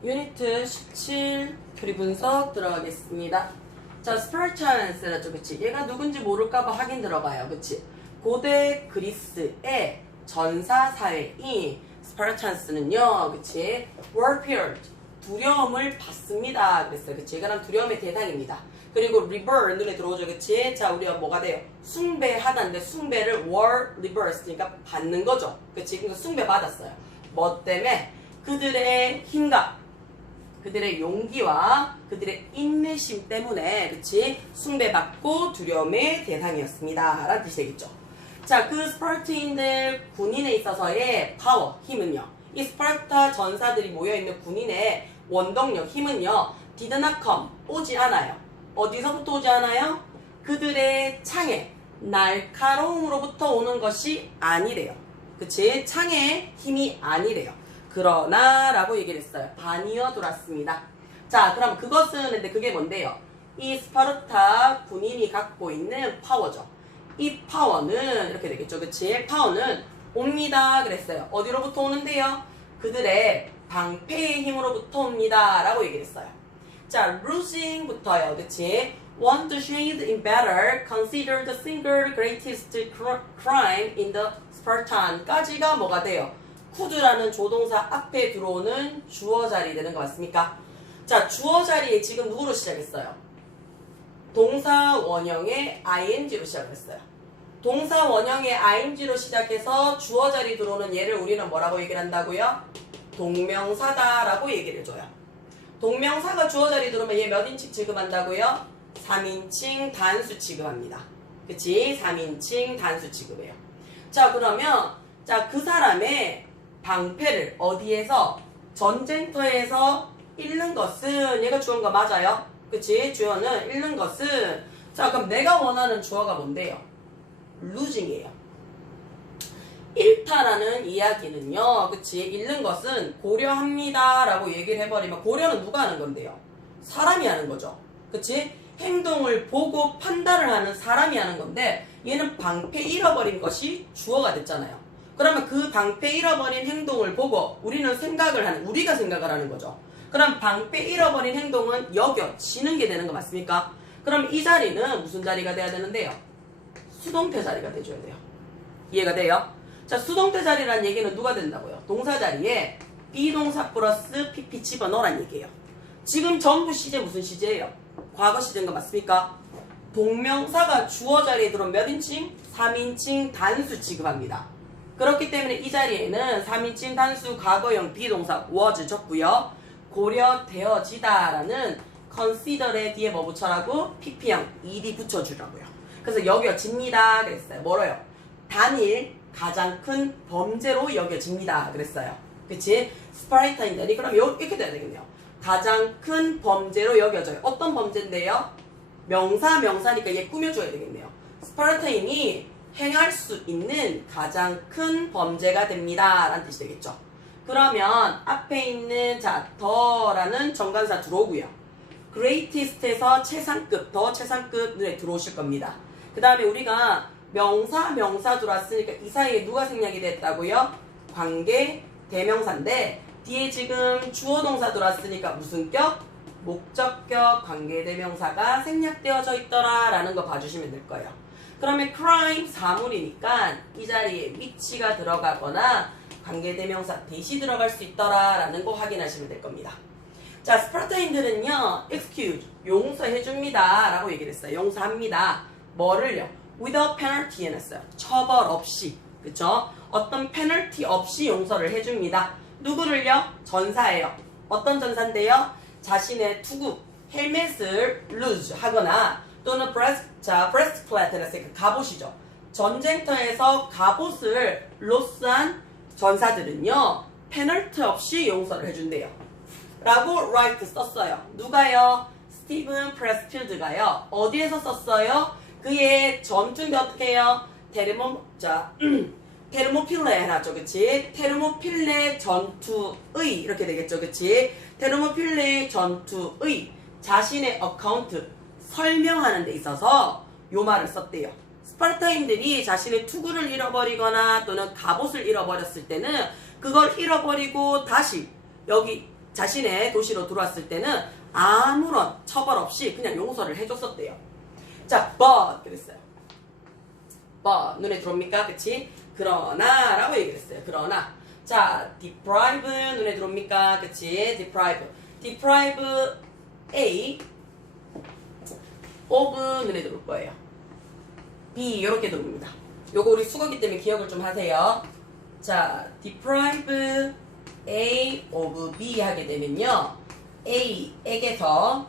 유니트 17 표리 분석 들어가겠습니다. 자, 스파르타는스라죠, 그치? 얘가 누군지 모를까봐 확인 들어가요, 그치? 고대 그리스의 전사 사회인 스파르탄스는요, 그치? War period, 두려움을 받습니다. 그랬어요, 그치? 얘가 두려움의 대상입니다. 그리고 river 눈에 들어오죠, 그치? 자, 우리가 뭐가 돼요? 숭배하다는데 숭배를 war river 했으니까 받는 거죠, 그치? 그러니까 숭배 받았어요. 뭐 때문에? 그들의 힘과 그들의 용기와 그들의 인내심 때문에, 그치? 숭배받고 두려움의 대상이었습니다 라는 뜻이 되겠죠. 자, 그 스파르타인들 군인에 있어서의 파워, 힘은요, 이 스파르타 전사들이 모여있는 군인의 원동력, 힘은요, did not come, 오지 않아요. 어디서부터 오지 않아요? 그들의 창에 날카로움으로부터 오는 것이 아니래요. 그치? 창의 힘이 아니래요. 그러나 라고 얘기를 했어요. 반이어 돌았습니다. 자, 그럼 그것은, 근데 그게 뭔데요? 이 스파르타 군인이 갖고 있는 파워죠. 이 파워는 이렇게 되겠죠, 그치? 파워는 옵니다 그랬어요. 어디로부터 오는데요? 그들의 방패의 힘으로부터 옵니다 라고 얘기를 했어요. 자, losing부터요, 그치? Want to shade in battle, consider the single greatest crime in the Spartan까지가 뭐가 돼요? could라는 조동사 앞에 들어오는 주어 자리 되는 거 맞습니까? 자, 주어 자리에 지금 누구로 시작했어요? 동사 원형의 ing로 시작했어요. 동사 원형의 ing로 시작해서 주어 자리 들어오는 얘를 우리는 뭐라고 얘기를 한다고요? 동명사다라고 얘기를 해줘요. 동명사가 주어 자리 들어오면 얘 몇 인칭 취급한다고요? 3인칭 단수 취급합니다. 그치? 3인칭 단수 취급해요. 자, 그러면 자, 그 사람의 방패를 어디에서? 전쟁터에서 잃는 것은, 얘가 주어인 거 맞아요? 그치? 주어는 잃는 것은, 자, 그럼 내가 원하는 주어가 뭔데요? losing이에요. 잃다라는 이야기는요, 그치? 잃는 것은 고려합니다 라고 얘기를 해버리면, 고려는 누가 하는 건데요? 사람이 하는 거죠. 그치? 행동을 보고 판단을 하는 사람이 하는 건데, 얘는 방패 잃어버린 것이 주어가 됐잖아요. 그러면 그 방패 잃어버린 행동을 보고 우리는 우리가 생각을 하는 거죠. 그럼 방패 잃어버린 행동은 여겨지는 게 되는 거 맞습니까? 그럼 이 자리는 무슨 자리가 돼야 되는데요? 수동태 자리가 돼줘야 돼요. 이해가 돼요? 자, 수동태 자리란 얘기는 누가 된다고요? 동사 자리에 비동사 플러스 pp 집어넣으란 얘기예요. 지금 전부 시제 무슨 시제예요? 과거 시제인 거 맞습니까? 동명사가 주어 자리에 들어온 몇 인칭? 3인칭 단수 취급합니다. 그렇기 때문에 이 자리에는 3인칭 단수 과거형 비동사 was 적고요. 고려되어지다 라는 consider의 뒤에 뭐 붙여라고? pp형 ed 붙여주라고요. 그래서 여겨집니다 그랬어요. 뭐로요? 단일 가장 큰 범죄로 여겨집니다 그랬어요. 그치? 스파르타인들이 그럼 이렇게 돼야 되겠네요. 가장 큰 범죄로 여겨져요. 어떤 범죄인데요? 명사니까 얘 꾸며줘야 되겠네요. 스파르타인이 행할 수 있는 가장 큰 범죄가 됩니다 라는 뜻이 되겠죠. 그러면 앞에 있는 자, 더라는 정관사 들어오고요. greatest에서 최상급, 더 최상급 눈에 들어오실 겁니다. 그 다음에 우리가 명사 들어왔으니까 이 사이에 누가 생략이 됐다고요? 관계 대명사인데 뒤에 지금 주어 동사 들어왔으니까 무슨 격? 목적격 관계 대명사가 생략되어져 있더라 라는 거 봐주시면 될 거예요. 그러면 crime 사물이니까 이 자리에 위치가 들어가거나 관계대명사 대시 들어갈 수 있더라 라는 거 확인하시면 될 겁니다. 자, 스파르타인들은요, excuse, 용서해줍니다 라고 얘기를 했어요. 용서합니다. 뭐를요? without penalty 해놨어요. 처벌 없이. 그쵸? 어떤 페널티 없이 용서를 해줍니다. 누구를요? 전사예요. 어떤 전사인데요? 자신의 투구, 헬멧을 lose 하거나 또는 breastplate를 했으니까 갑옷이죠. 전쟁터에서 갑옷을 로스한 전사들은요, 페널티 없이 용서를 해준대요. 라고 write 썼어요. 누가요? 스티븐 프레스필드가요. 어디에서 썼어요? 그의 전투인데 어떻게 해요? 테르모필레 해놨죠, 그치? 테르모필레 전투의 이렇게 되겠죠, 그치? 테르모필레 전투의 자신의 어카운트 설명하는 데 있어서 요 말을 썼대요. 스파르타인들이 자신의 투구를 잃어버리거나 또는 갑옷을 잃어버렸을 때는 그걸 잃어버리고 다시 여기 자신의 도시로 들어왔을 때는 아무런 처벌 없이 그냥 용서를 해줬었대요. 자, but 그랬어요. but 눈에 들어옵니까? 그치? 그러나 라고 얘기를 했어요. 그러나 자, deprive 눈에 들어옵니까? 그치? deprive A of 눈에 들어올 거예요. B 이렇게 들어옵니다. 요거 우리 수거기 때문에 기억을 좀 하세요. 자, deprive A of B 하게 되면요. A에게서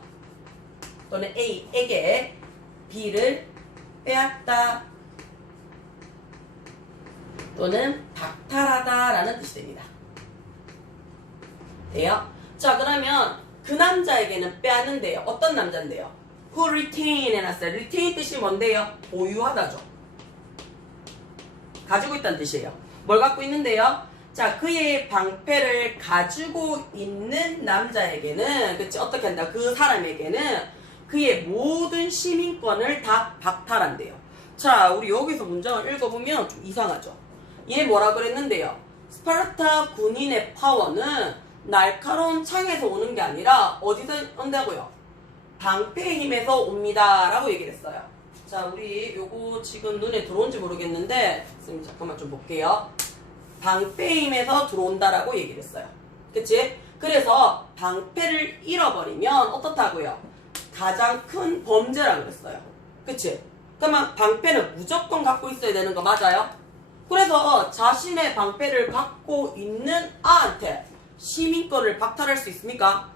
또는 A에게 B를 빼앗다 또는 박탈하다 라는 뜻이 됩니다. 돼요? 자, 그러면 그 남자에게는 빼앗는데요. 어떤 남자인데요? who retain 해놨어요. retain 뜻이 뭔데요? 보유하다죠. 가지고 있다는 뜻이에요. 뭘 갖고 있는데요? 자, 그의 방패를 가지고 있는 남자에게는, 그치, 어떻게 한다? 그 사람에게는 그의 모든 시민권을 다 박탈한대요. 자, 우리 여기서 문장을 읽어보면 좀 이상하죠? 얘 뭐라 그랬는데요? 스파르타 군인의 파워는 날카로운 창에서 오는 게 아니라 어디서 온다고요? 방패의 힘에서 옵니다. 라고 얘기를 했어요. 자, 우리 요거 지금 눈에 들어온지 모르겠는데, 선생님 잠깐만 좀 볼게요. 방패의 힘에서 들어온다라고 얘기를 했어요. 그치? 그래서 방패를 잃어버리면 어떻다고요? 가장 큰 범죄라고 그랬어요. 그치? 그러면 방패는 무조건 갖고 있어야 되는 거 맞아요? 그래서 자신의 방패를 갖고 있는 아한테 시민권을 박탈할 수 있습니까?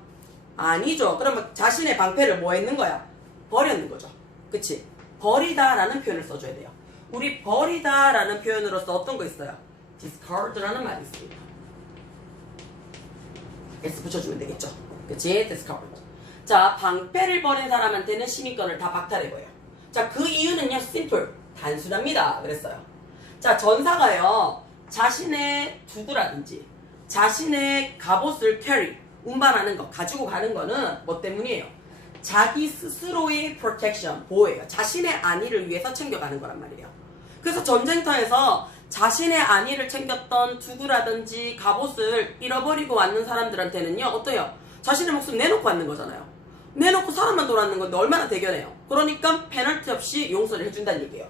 아니죠. 그러면 자신의 방패를 뭐 했는 거야? 버렸는 거죠. 그치? 버리다라는 표현을 써줘야 돼요. 우리 버리다라는 표현으로서 어떤 거 있어요? discard라는 말이 있습니다. s 붙여주면 되겠죠. 그치? discard. 자, 방패를 버린 사람한테는 시민권을 다 박탈해버려요. 자, 그 이유는요, simple. 단순합니다. 그랬어요. 자, 전사가요, 자신의 두구라든지 자신의 갑옷을 carry, 운반하는 거, 가지고 가는 거는 뭐 때문이에요? 자기 스스로의 protection, 보호예요. 자신의 안위를 위해서 챙겨가는 거란 말이에요. 그래서 전쟁터에서 자신의 안위를 챙겼던 두구라든지 갑옷을 잃어버리고 왔는 사람들한테는요, 어때요? 자신의 목숨 내놓고 왔는 거잖아요. 내놓고 사람만 돌아왔는 건데 얼마나 대견해요. 그러니까 페널티 없이 용서를 해준다는 얘기예요.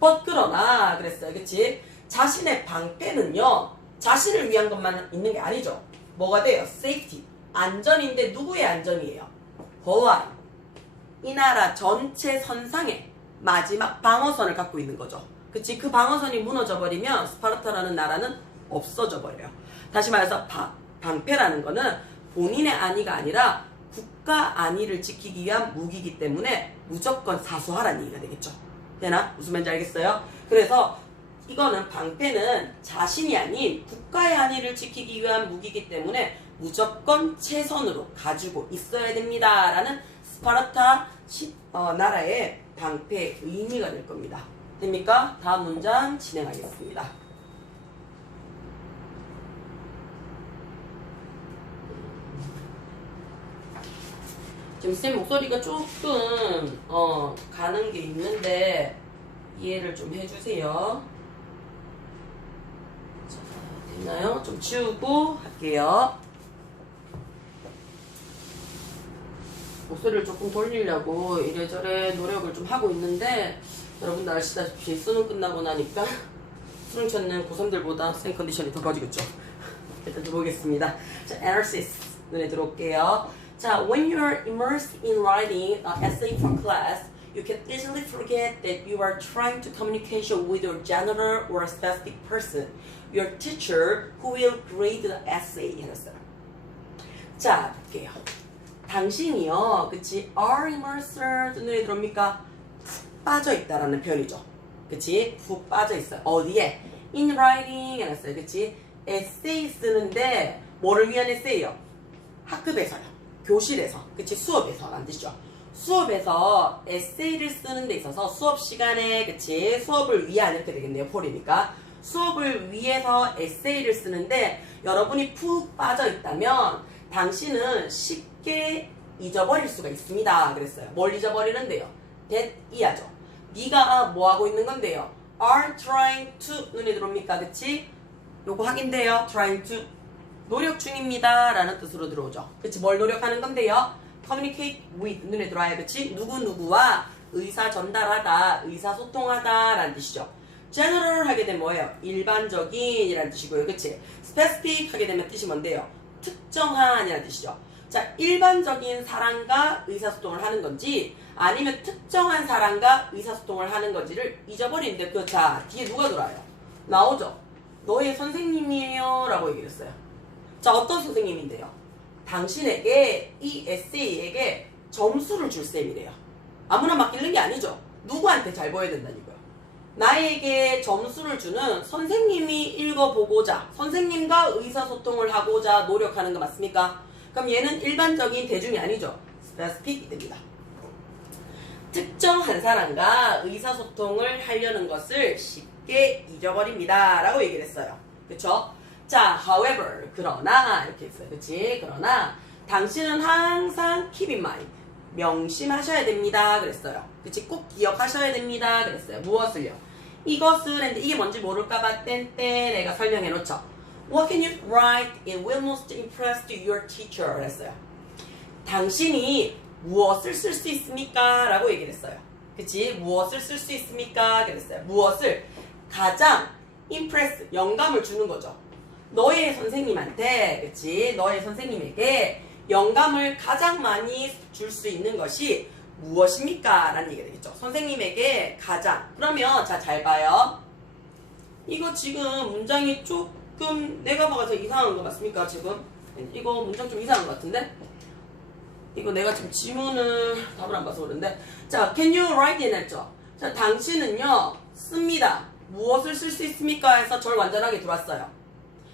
but 그러나 그랬어요. 그치? 자신의 방패는요, 자신을 위한 것만 있는 게 아니죠. 뭐가 돼요? safety. 안전인데 누구의 안전이에요? 보안. 이 나라 전체 선상에 마지막 방어선을 갖고 있는 거죠. 그치? 그 방어선이 무너져 버리면 스파르타라는 나라는 없어져 버려요. 다시 말해서 방패라는 거는 본인의 안위가 아니라 국가 안위를 지키기 위한 무기이기 때문에 무조건 사수하라는 얘기가 되겠죠. 되나? 무슨 말인지 알겠어요? 그래서 이거는 방패는 자신이 아닌 국가의 안위를 지키기 위한 무기이기 때문에 무조건 최선으로 가지고 있어야 됩니다. 라는 스파르타 나라의 방패의 의미가 될 겁니다. 됩니까? 다음 문장 진행하겠습니다. 지금 쌤 목소리가 조금 가는 게 있는데 이해를 좀 해주세요. 자, 됐나요? 좀 치우고 할게요. 목소리를 조금 돌리려고 이래저래 노력을 좀 하고 있는데 여러분들 아시다시피 수능 끝나고 나니까 수능 찾는 고3들보다 쌤 컨디션이 더 좋아지겠죠. 일단 들어보겠습니다. 자, analysis 눈에 들어올게요. 자, when you are immersed in writing an essay for class, you can easily forget that you are trying to communication with your general or specific person, your teacher who will grade the essay. 이랬어요. 자, 볼게요. 당신이요, 그치? are immersed 눈에 들어옵니까? 푹 빠져있다라는 표현이죠. 그치? 푹 빠져있어요. 어디에? in writing 해놨어요. 그치? 에세이 쓰는데 뭐를 위한 에세이요? 학급에서요. 교실에서. 그치? 수업에서 라는 뜻이죠. 수업에서 에세이를 쓰는 데 있어서 수업 시간에, 그치? 수업을 위한 이렇게 되겠네요. 폴이니까. 수업을 위해서 에세이를 쓰는데 여러분이 푹 빠져있다면 당신은 쉽게 잊어버릴 수가 있습니다. 그랬어요. 뭘 잊어버리는데요? that 이하죠. 네가 뭐 하고 있는 건데요? are trying to 눈에 들어옵니까? 그치? 요거 확인돼요. trying to 노력 중입니다 라는 뜻으로 들어오죠. 그치? 뭘 노력하는 건데요? communicate with 눈에 들어와요. 그치? 누구누구와 의사 전달하다, 의사소통하다 라는 뜻이죠. general 하게 되면 뭐예요? 일반적인 이라는 뜻이고요. 그치? specific 하게 되면 뜻이 뭔데요? 특정한 이라는 뜻이죠. 자, 일반적인 사람과 의사소통을 하는 건지 아니면 특정한 사람과 의사소통을 하는 건지를 잊어버리는데 자, 뒤에 누가 들어와요? 나오죠? 너의 선생님이에요 라고 얘기를 했어요. 자, 어떤 선생님인데요? 당신에게 이 에세이에게 점수를 줄 셈이래요. 아무나 맡기는 게 아니죠. 누구한테 잘 보여야 된다니까요. 나에게 점수를 주는 선생님이 읽어보고자, 선생님과 의사소통을 하고자 노력하는 거 맞습니까? 그럼 얘는 일반적인 대중이 아니죠. specific이 됩니다. 특정한 사람과 의사소통을 하려는 것을 쉽게 잊어버립니다 라고 얘기를 했어요. 그쵸? 자, however, 그러나 이렇게 했어요. 그치? 그러나 당신은 항상 keep in mind, 명심하셔야 됩니다 그랬어요. 그치? 꼭 기억하셔야 됩니다 그랬어요. 무엇을요? 이것을 했는데 이게 뭔지 모를까봐 땡땡 내가 설명해 놓죠. What can you write? It will most impress your teacher 했어요. 당신이 무엇을 쓸 수 있습니까? 라고 얘기를 했어요. 그치? 무엇을 쓸 수 있습니까? 그랬어요. 무엇을 가장 impress, 영감을 주는 거죠. 너의 선생님한테, 그치? 너의 선생님에게 영감을 가장 많이 줄 수 있는 것이 무엇입니까? 라는 얘기가 되겠죠. 선생님에게 가장. 그러면, 자, 잘 봐요. 이거 지금 문장이 조금 내가 봐서 이상한 거 맞습니까? 지금? 이거 문장 좀 이상한 것 같은데? 이거 내가 지금 지문을 답을 안 봐서 그런데. 자, can you write in 했죠? 자, 당신은요, 씁니다. 무엇을 쓸 수 있습니까? 해서 절 완전하게 들어왔어요.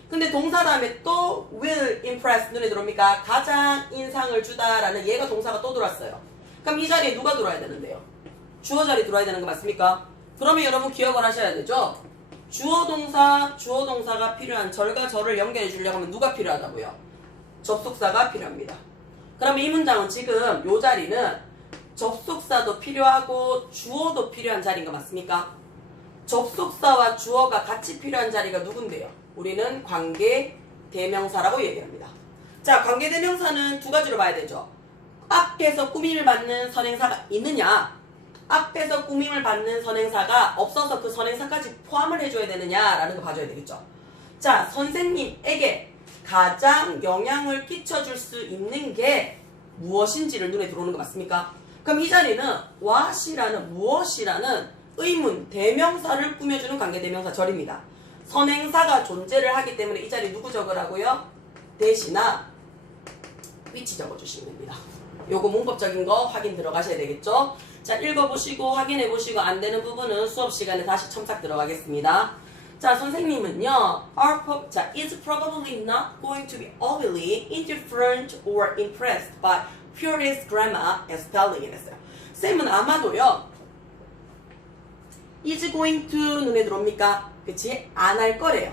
근데 동사 다음에 또 will impress 눈에 들어옵니까? 가장 인상을 주다라는 얘가 동사가 또 들어왔어요. 그럼 이 자리에 누가 들어와야 되는데요? 주어 자리 들어와야 되는 거 맞습니까? 그러면 여러분 기억을 하셔야 되죠? 주어 동사가 필요한 절과 절을 연결해 주려고 하면 누가 필요하다고요? 접속사가 필요합니다. 그러면 이 문장은 지금 이 자리는 접속사도 필요하고 주어도 필요한 자리인 거 맞습니까? 접속사와 주어가 같이 필요한 자리가 누군데요? 우리는 관계 대명사라고 얘기합니다. 자, 관계 대명사는 두 가지로 봐야 되죠. 앞에서 꾸밈을 받는 선행사가 있느냐, 앞에서 꾸밈을 받는 선행사가 없어서 그 선행사까지 포함을 해줘야 되느냐라는 거 봐줘야 되겠죠. 자, 선생님에게 가장 영향을 끼쳐줄 수 있는 게 무엇인지를 눈에 들어오는 거 맞습니까? 그럼 이 자리는 what이라는 무엇이라는 의문, 대명사를 꾸며주는 관계대명사 절입니다. 선행사가 존재를 하기 때문에 이 자리 누구 적으라고요? 대시나 위치 적어주시면 됩니다. 요거 문법적인 거 확인 들어가셔야 되겠죠? 자, 읽어보시고 확인해보시고 안 되는 부분은 수업 시간에 다시 첨삭 들어가겠습니다. 자, 선생님은요, is probably not going to be overly indifferent or impressed by purist grammar and spelling 이랬어요. 쌤은 아마도요, is going to 눈에 들어옵니까? 그치? 안 할 거래요.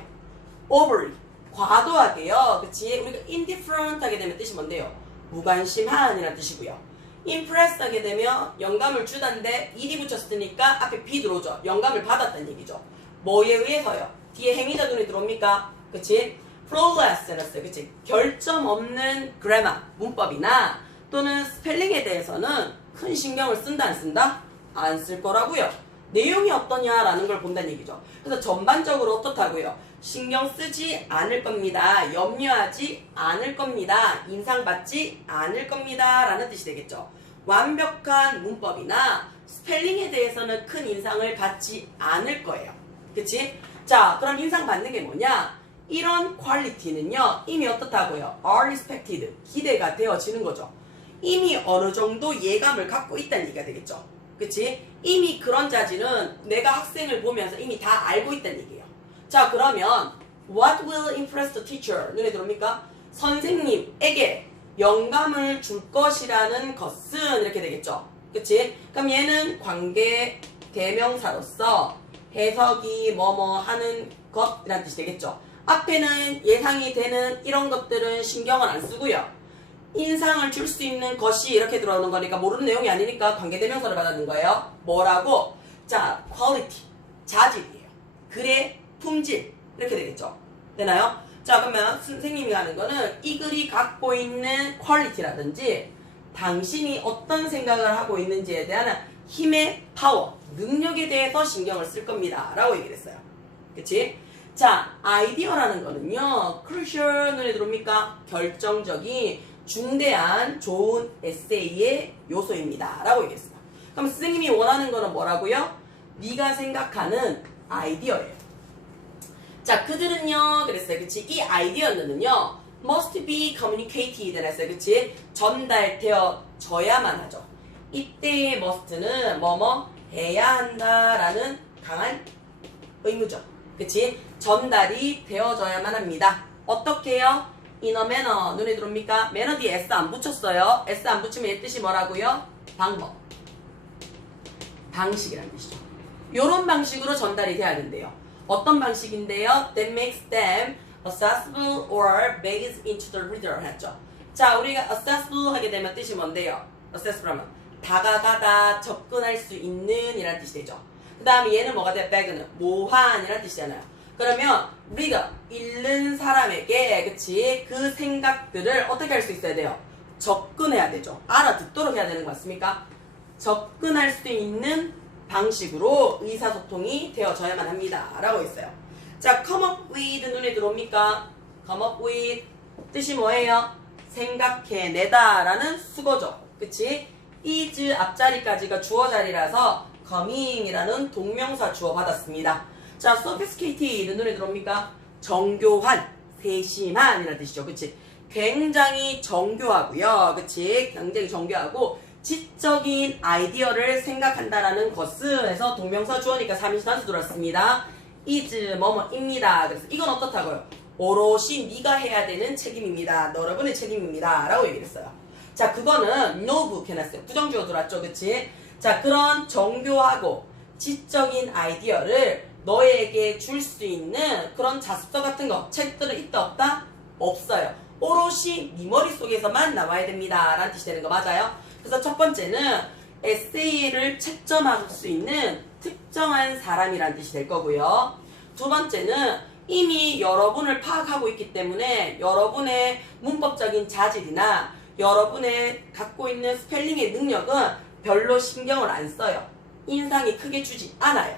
overly, 과도하게요. 그치? 우리가 indifferent 하게 되면 뜻이 뭔데요? 무관심한 이라는 뜻이고요. impressed 하게 되면 영감을 주다인데 일이 붙였으니까 앞에 be 들어오죠. 영감을 받았다는 얘기죠. 뭐에 의해서요? 뒤에 행위자 눈에 들어옵니까? 그치? flawless 이랬어요. 그치? 결점 없는 grammar, 문법이나 또는 스펠링에 대해서는 큰 신경을 쓴다 안 쓴다? 안 쓸 거라고요. 내용이 어떠냐라는 걸 본다는 얘기죠. 그래서 전반적으로 어떻다고요? 신경 쓰지 않을 겁니다. 염려하지 않을 겁니다. 인상받지 않을 겁니다. 라는 뜻이 되겠죠. 완벽한 문법이나 스펠링에 대해서는 큰 인상을 받지 않을 거예요. 그치? 자, 그럼 인상받는 게 뭐냐? 이런 퀄리티는요, 이미 어떻다고요? are respected, 기대가 되어지는 거죠. 이미 어느 정도 예감을 갖고 있다는 얘기가 되겠죠. 그치? 이미 그런 자질은 내가 학생을 보면서 이미 다 알고 있다는 얘기예요. 자, 그러면 what will impress the teacher? 눈에 들어옵니까? 선생님에게 영감을 줄 것이라는 것은 이렇게 되겠죠. 그치? 그럼 얘는 관계 대명사로서 해석이 뭐뭐 하는 것이라는 뜻이 되겠죠. 앞에는 예상이 되는 이런 것들은 신경을 안 쓰고요. 인상을 줄 수 있는 것이 이렇게 들어오는 거니까 모르는 내용이 아니니까 관계대명사를 받았는 거예요. 뭐라고? 자, quality, 자질이에요. 글의 품질 이렇게 되겠죠. 되나요? 자, 그러면 선생님이 하는 거는 이 글이 갖고 있는 퀄리티라든지 당신이 어떤 생각을 하고 있는지에 대한 힘의 파워, 능력에 대해서 신경을 쓸 겁니다. 라고 얘기를 했어요. 그치? 자, 아이디어라는 거는요, crucial 눈에 들어옵니까? 결정적인, 중대한, 좋은 에세이의 요소입니다. 라고 얘기했어요. 그럼 선생님이 원하는 거는 뭐라고요? 네가 생각하는 아이디어예요. 자, 그들은요, 그랬어요. 그치? 이 아이디어는요, must be communicated 했어요. 그치? 전달되어져야만 하죠. 이때의 must는 뭐뭐 해야 한다라는 강한 의무죠. 그치? 전달이 되어져야만 합니다. 어떻게 해요? in a manner. 눈에 들어옵니까? 매너 뒤에 s 안 붙였어요. s 안 붙이면 얘 뜻이 뭐라고요? 방법. 방식이라는 뜻이죠. 요런 방식으로 전달이 돼야 된대요. 어떤 방식인데요? That makes them accessible or makes into the reader 했죠. 자, 우리가 accessible 하게 되면 뜻이 뭔데요? accessible 하면 다가가다, 접근할 수 있는 이라는 뜻이 되죠. 그 다음에 얘는 뭐가 돼요? bag는 모환이라는 뜻이잖아요. 그러면 reader, 읽는 사람에게 그치? 그 생각들을 어떻게 할 수 있어야 돼요? 접근해야 되죠. 알아듣도록 해야 되는 거 맞습니까? 접근할 수 있는 방식으로 의사소통이 되어져야만 합니다. 라고 있어요. 자, come up with 눈에 들어옵니까? come up with 뜻이 뭐예요? 생각해내다 라는 수거죠. 그치? is 앞자리까지가 주어 자리라서 coming 이라는 동명사 주어 받았습니다. 자, sophisticated 눈에 들어옵니까? 정교한, 세심한 이라는 뜻이죠. 그치? 굉장히 정교하고요. 그치? 굉장히 정교하고 지적인 아이디어를 생각한다라는 것에서 동명사 주어니까 3인칭 들었습니다. is 뭐뭐입니다. 그래서 이건 어떻다고요? 오롯이 네가 해야 되는 책임입니다. 여러분의 책임입니다. 라고 얘기를 했어요. 자, 그거는 no 해놨어요. 부정주어 들어왔죠. 그치? 자, 그런 정교하고 지적인 아이디어를 너에게 줄 수 있는 그런 자습서 같은 거 책들은 있다 없다? 없어요. 오롯이 네 머릿속에서만 나와야 됩니다. 라는 뜻이 되는 거 맞아요? 그래서 첫 번째는 에세이를 채점할 수 있는 특정한 사람이라는 뜻이 될 거고요. 두 번째는 이미 여러분을 파악하고 있기 때문에 여러분의 문법적인 자질이나 여러분의 갖고 있는 스펠링의 능력은 별로 신경을 안 써요. 인상이 크게 주지 않아요.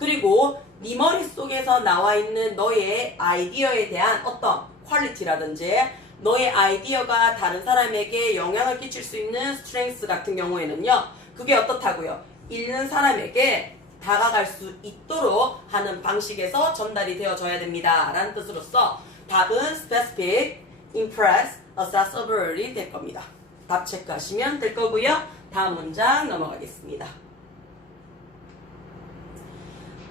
그리고 네 머릿속에서 나와 있는 너의 아이디어에 대한 어떤 퀄리티라든지 너의 아이디어가 다른 사람에게 영향을 끼칠 수 있는 스트렝스 같은 경우에는요. 그게 어떻다고요? 읽는 사람에게 다가갈 수 있도록 하는 방식에서 전달이 되어져야 됩니다. 라는 뜻으로서 답은 specific, impress, accessible이 될 겁니다. 답 체크하시면 될 거고요. 다음 문장 넘어가겠습니다.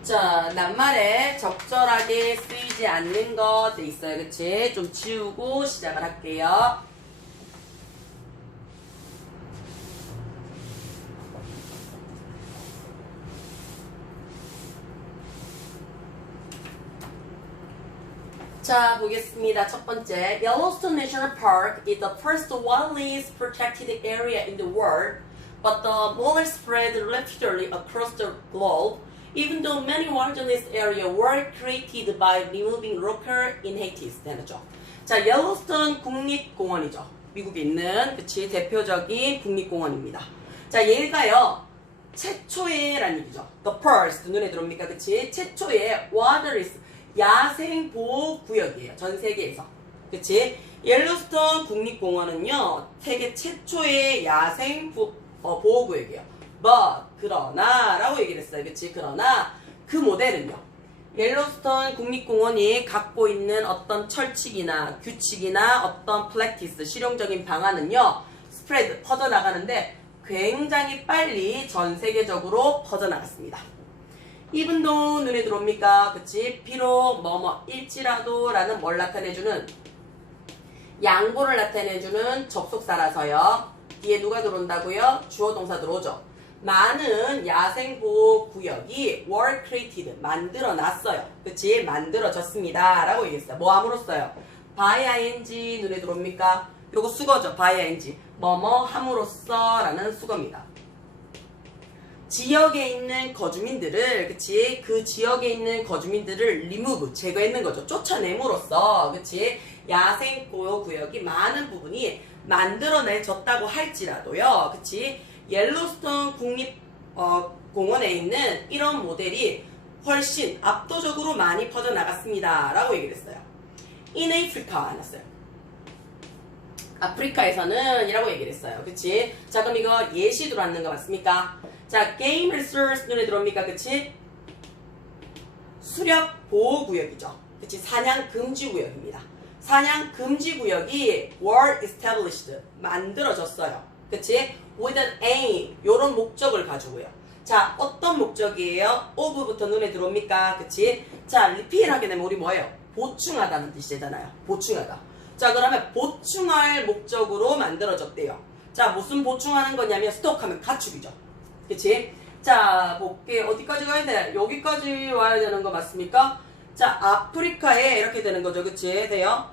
자, 낱말에 적절하게 쓰이지 않는 것 있어요. 그치? 좀 지우고 시작을 할게요. 자, 보겠습니다. 첫 번째, Yellowstone National Park is the first wildlife protected area in the world, but the knowledge spread rapidly across the globe. Even though many wilderness areas were created by removing local inhabitants. 되죠. 자, 옐로스톤 국립공원이죠. 미국에 있는 그치 대표적인 국립공원입니다. 자, 얘가요 최초의 라는 얘기죠. The first 눈에 들어옵니까? 그치? 최초의 wilderness 야생 보호 구역이에요. 전 세계에서. 그치? 옐로스톤 국립공원은요 세계 최초의 야생 보호 구역이에요. But, 그러나 라고 얘기를 했어요. 그치? 그러나 그 모델은요 옐로스톤 국립공원이 갖고 있는 어떤 철칙이나 규칙이나 어떤 프랙티스 실용적인 방안은요 스프레드 퍼져나가는데 굉장히 빨리 전 세계적으로 퍼져나갔습니다. 이분도 눈에 들어옵니까? 그치? 비록 뭐뭐일지라도 라는 뭘 나타내주는 양보를 나타내주는 접속사라서요. 뒤에 누가 들어온다고요? 주어 동사 들어오죠. 많은 야생보호구역이 were created, 만들어놨어요. 그치? 만들어졌습니다. 라고 얘기했어요. 뭐 함으로써요? by ing 눈에 들어옵니까? 요거 수거죠. by ing. 뭐뭐 함으로써 라는 수거입니다. 지역에 있는 거주민들을, 그치? 그 지역에 있는 거주민들을 remove, 제거했는 거죠. 쫓아냄으로써, 그치? 야생 보호구역이 많은 부분이 만들어내졌다고 할지라도요, 그치? 옐로스톤 국립공원에 있는 이런 모델이 훨씬 압도적으로 많이 퍼져나갔습니다. 라고 얘기를 했어요. In Africa 안 했어요. 아프리카에서는 이라고 얘기를 했어요. 그치? 자, 그럼 이거 예시 들어왔는 거 맞습니까? 자, 게임 리서치 눈에 들어옵니까? 그치? 수렵 보호구역이죠. 그치? 사냥 금지구역입니다. 사냥 금지구역이 were established, 만들어졌어요. 그치? with an aim, 요런 목적을 가지고요. 자, 어떤 목적이에요? of부터 눈에 들어옵니까? 그치? 자, repeat 하게 되면 우리 뭐예요? 보충하다는 뜻이잖아요. 보충하다. 자, 그러면 보충할 목적으로 만들어졌대요. 자, 무슨 보충하는 거냐면 스톡하면 가축이죠. 그치? 자, 볼게요. 어디까지 가야 돼? 여기까지 와야 되는 거 맞습니까? 자, 아프리카에 이렇게 되는 거죠. 그치? 돼요?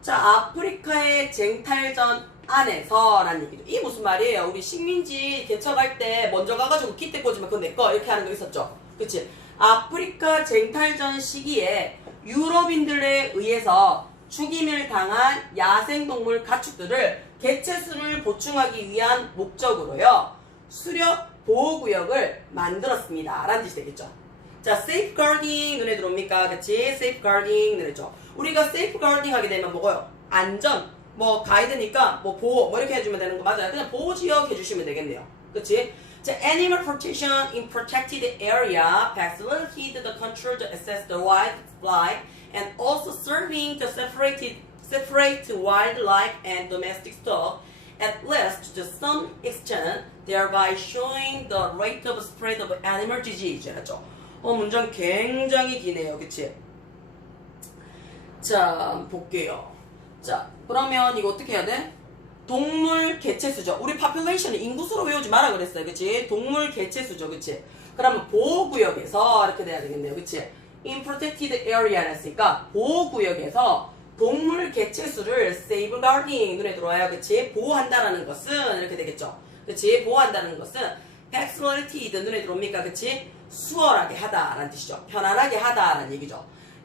자, 아프리카의 쟁탈전 안에서 라는 얘기죠. 이게 무슨 말이에요? 우리 식민지 개척할 때 먼저 가가지고 기대 꽂으면 그건 내꺼 이렇게 하는 거 있었죠. 그치? 아프리카 쟁탈전 시기에 유럽인들에 의해서 죽임을 당한 야생동물 가축들을 개체수를 보충하기 위한 목적으로요, 수렵 보호구역을 만들었습니다. 라는 뜻이 되겠죠. 자, safeguarding 눈에 들어옵니까? 그치? safeguarding 눈에 죠. 우리가 safeguarding 하게 되면 뭐고요? 안전, 뭐 가이드니까 뭐 보호, 뭐 이렇게 해주면 되는 거 맞아요. 그냥 보호지역 해주시면 되겠네요. 그치? 자, animal protection in protected area facilitated the control to assess the wildlife and also serving to separate wildlife and domestic stock at least to some extent, thereby showing the rate of spread of animal disease. 죠. 문장 굉장히 기네요. 그치? 자, 볼게요. 자, 그러면 이거 어떻게 해야 돼? 동물 개체수죠. 우리 population은 인구수로 외우지 마라 그랬어요. 그치? 동물 개체수죠. 그치? 그러면 보호구역에서 이렇게 돼야 되겠네요. 그치? in protected area를 했으니까 보호구역에서 동물 개체수를 safeguarding 눈에 들어와요. 그치? 보호한다라는 것은 이렇게 되겠죠. 그치? 보호한다는 것은 facilitated 눈에 들어옵니까? 그치? 수월하게 하다라는 뜻이죠. 편안하게 하다라는 얘기죠.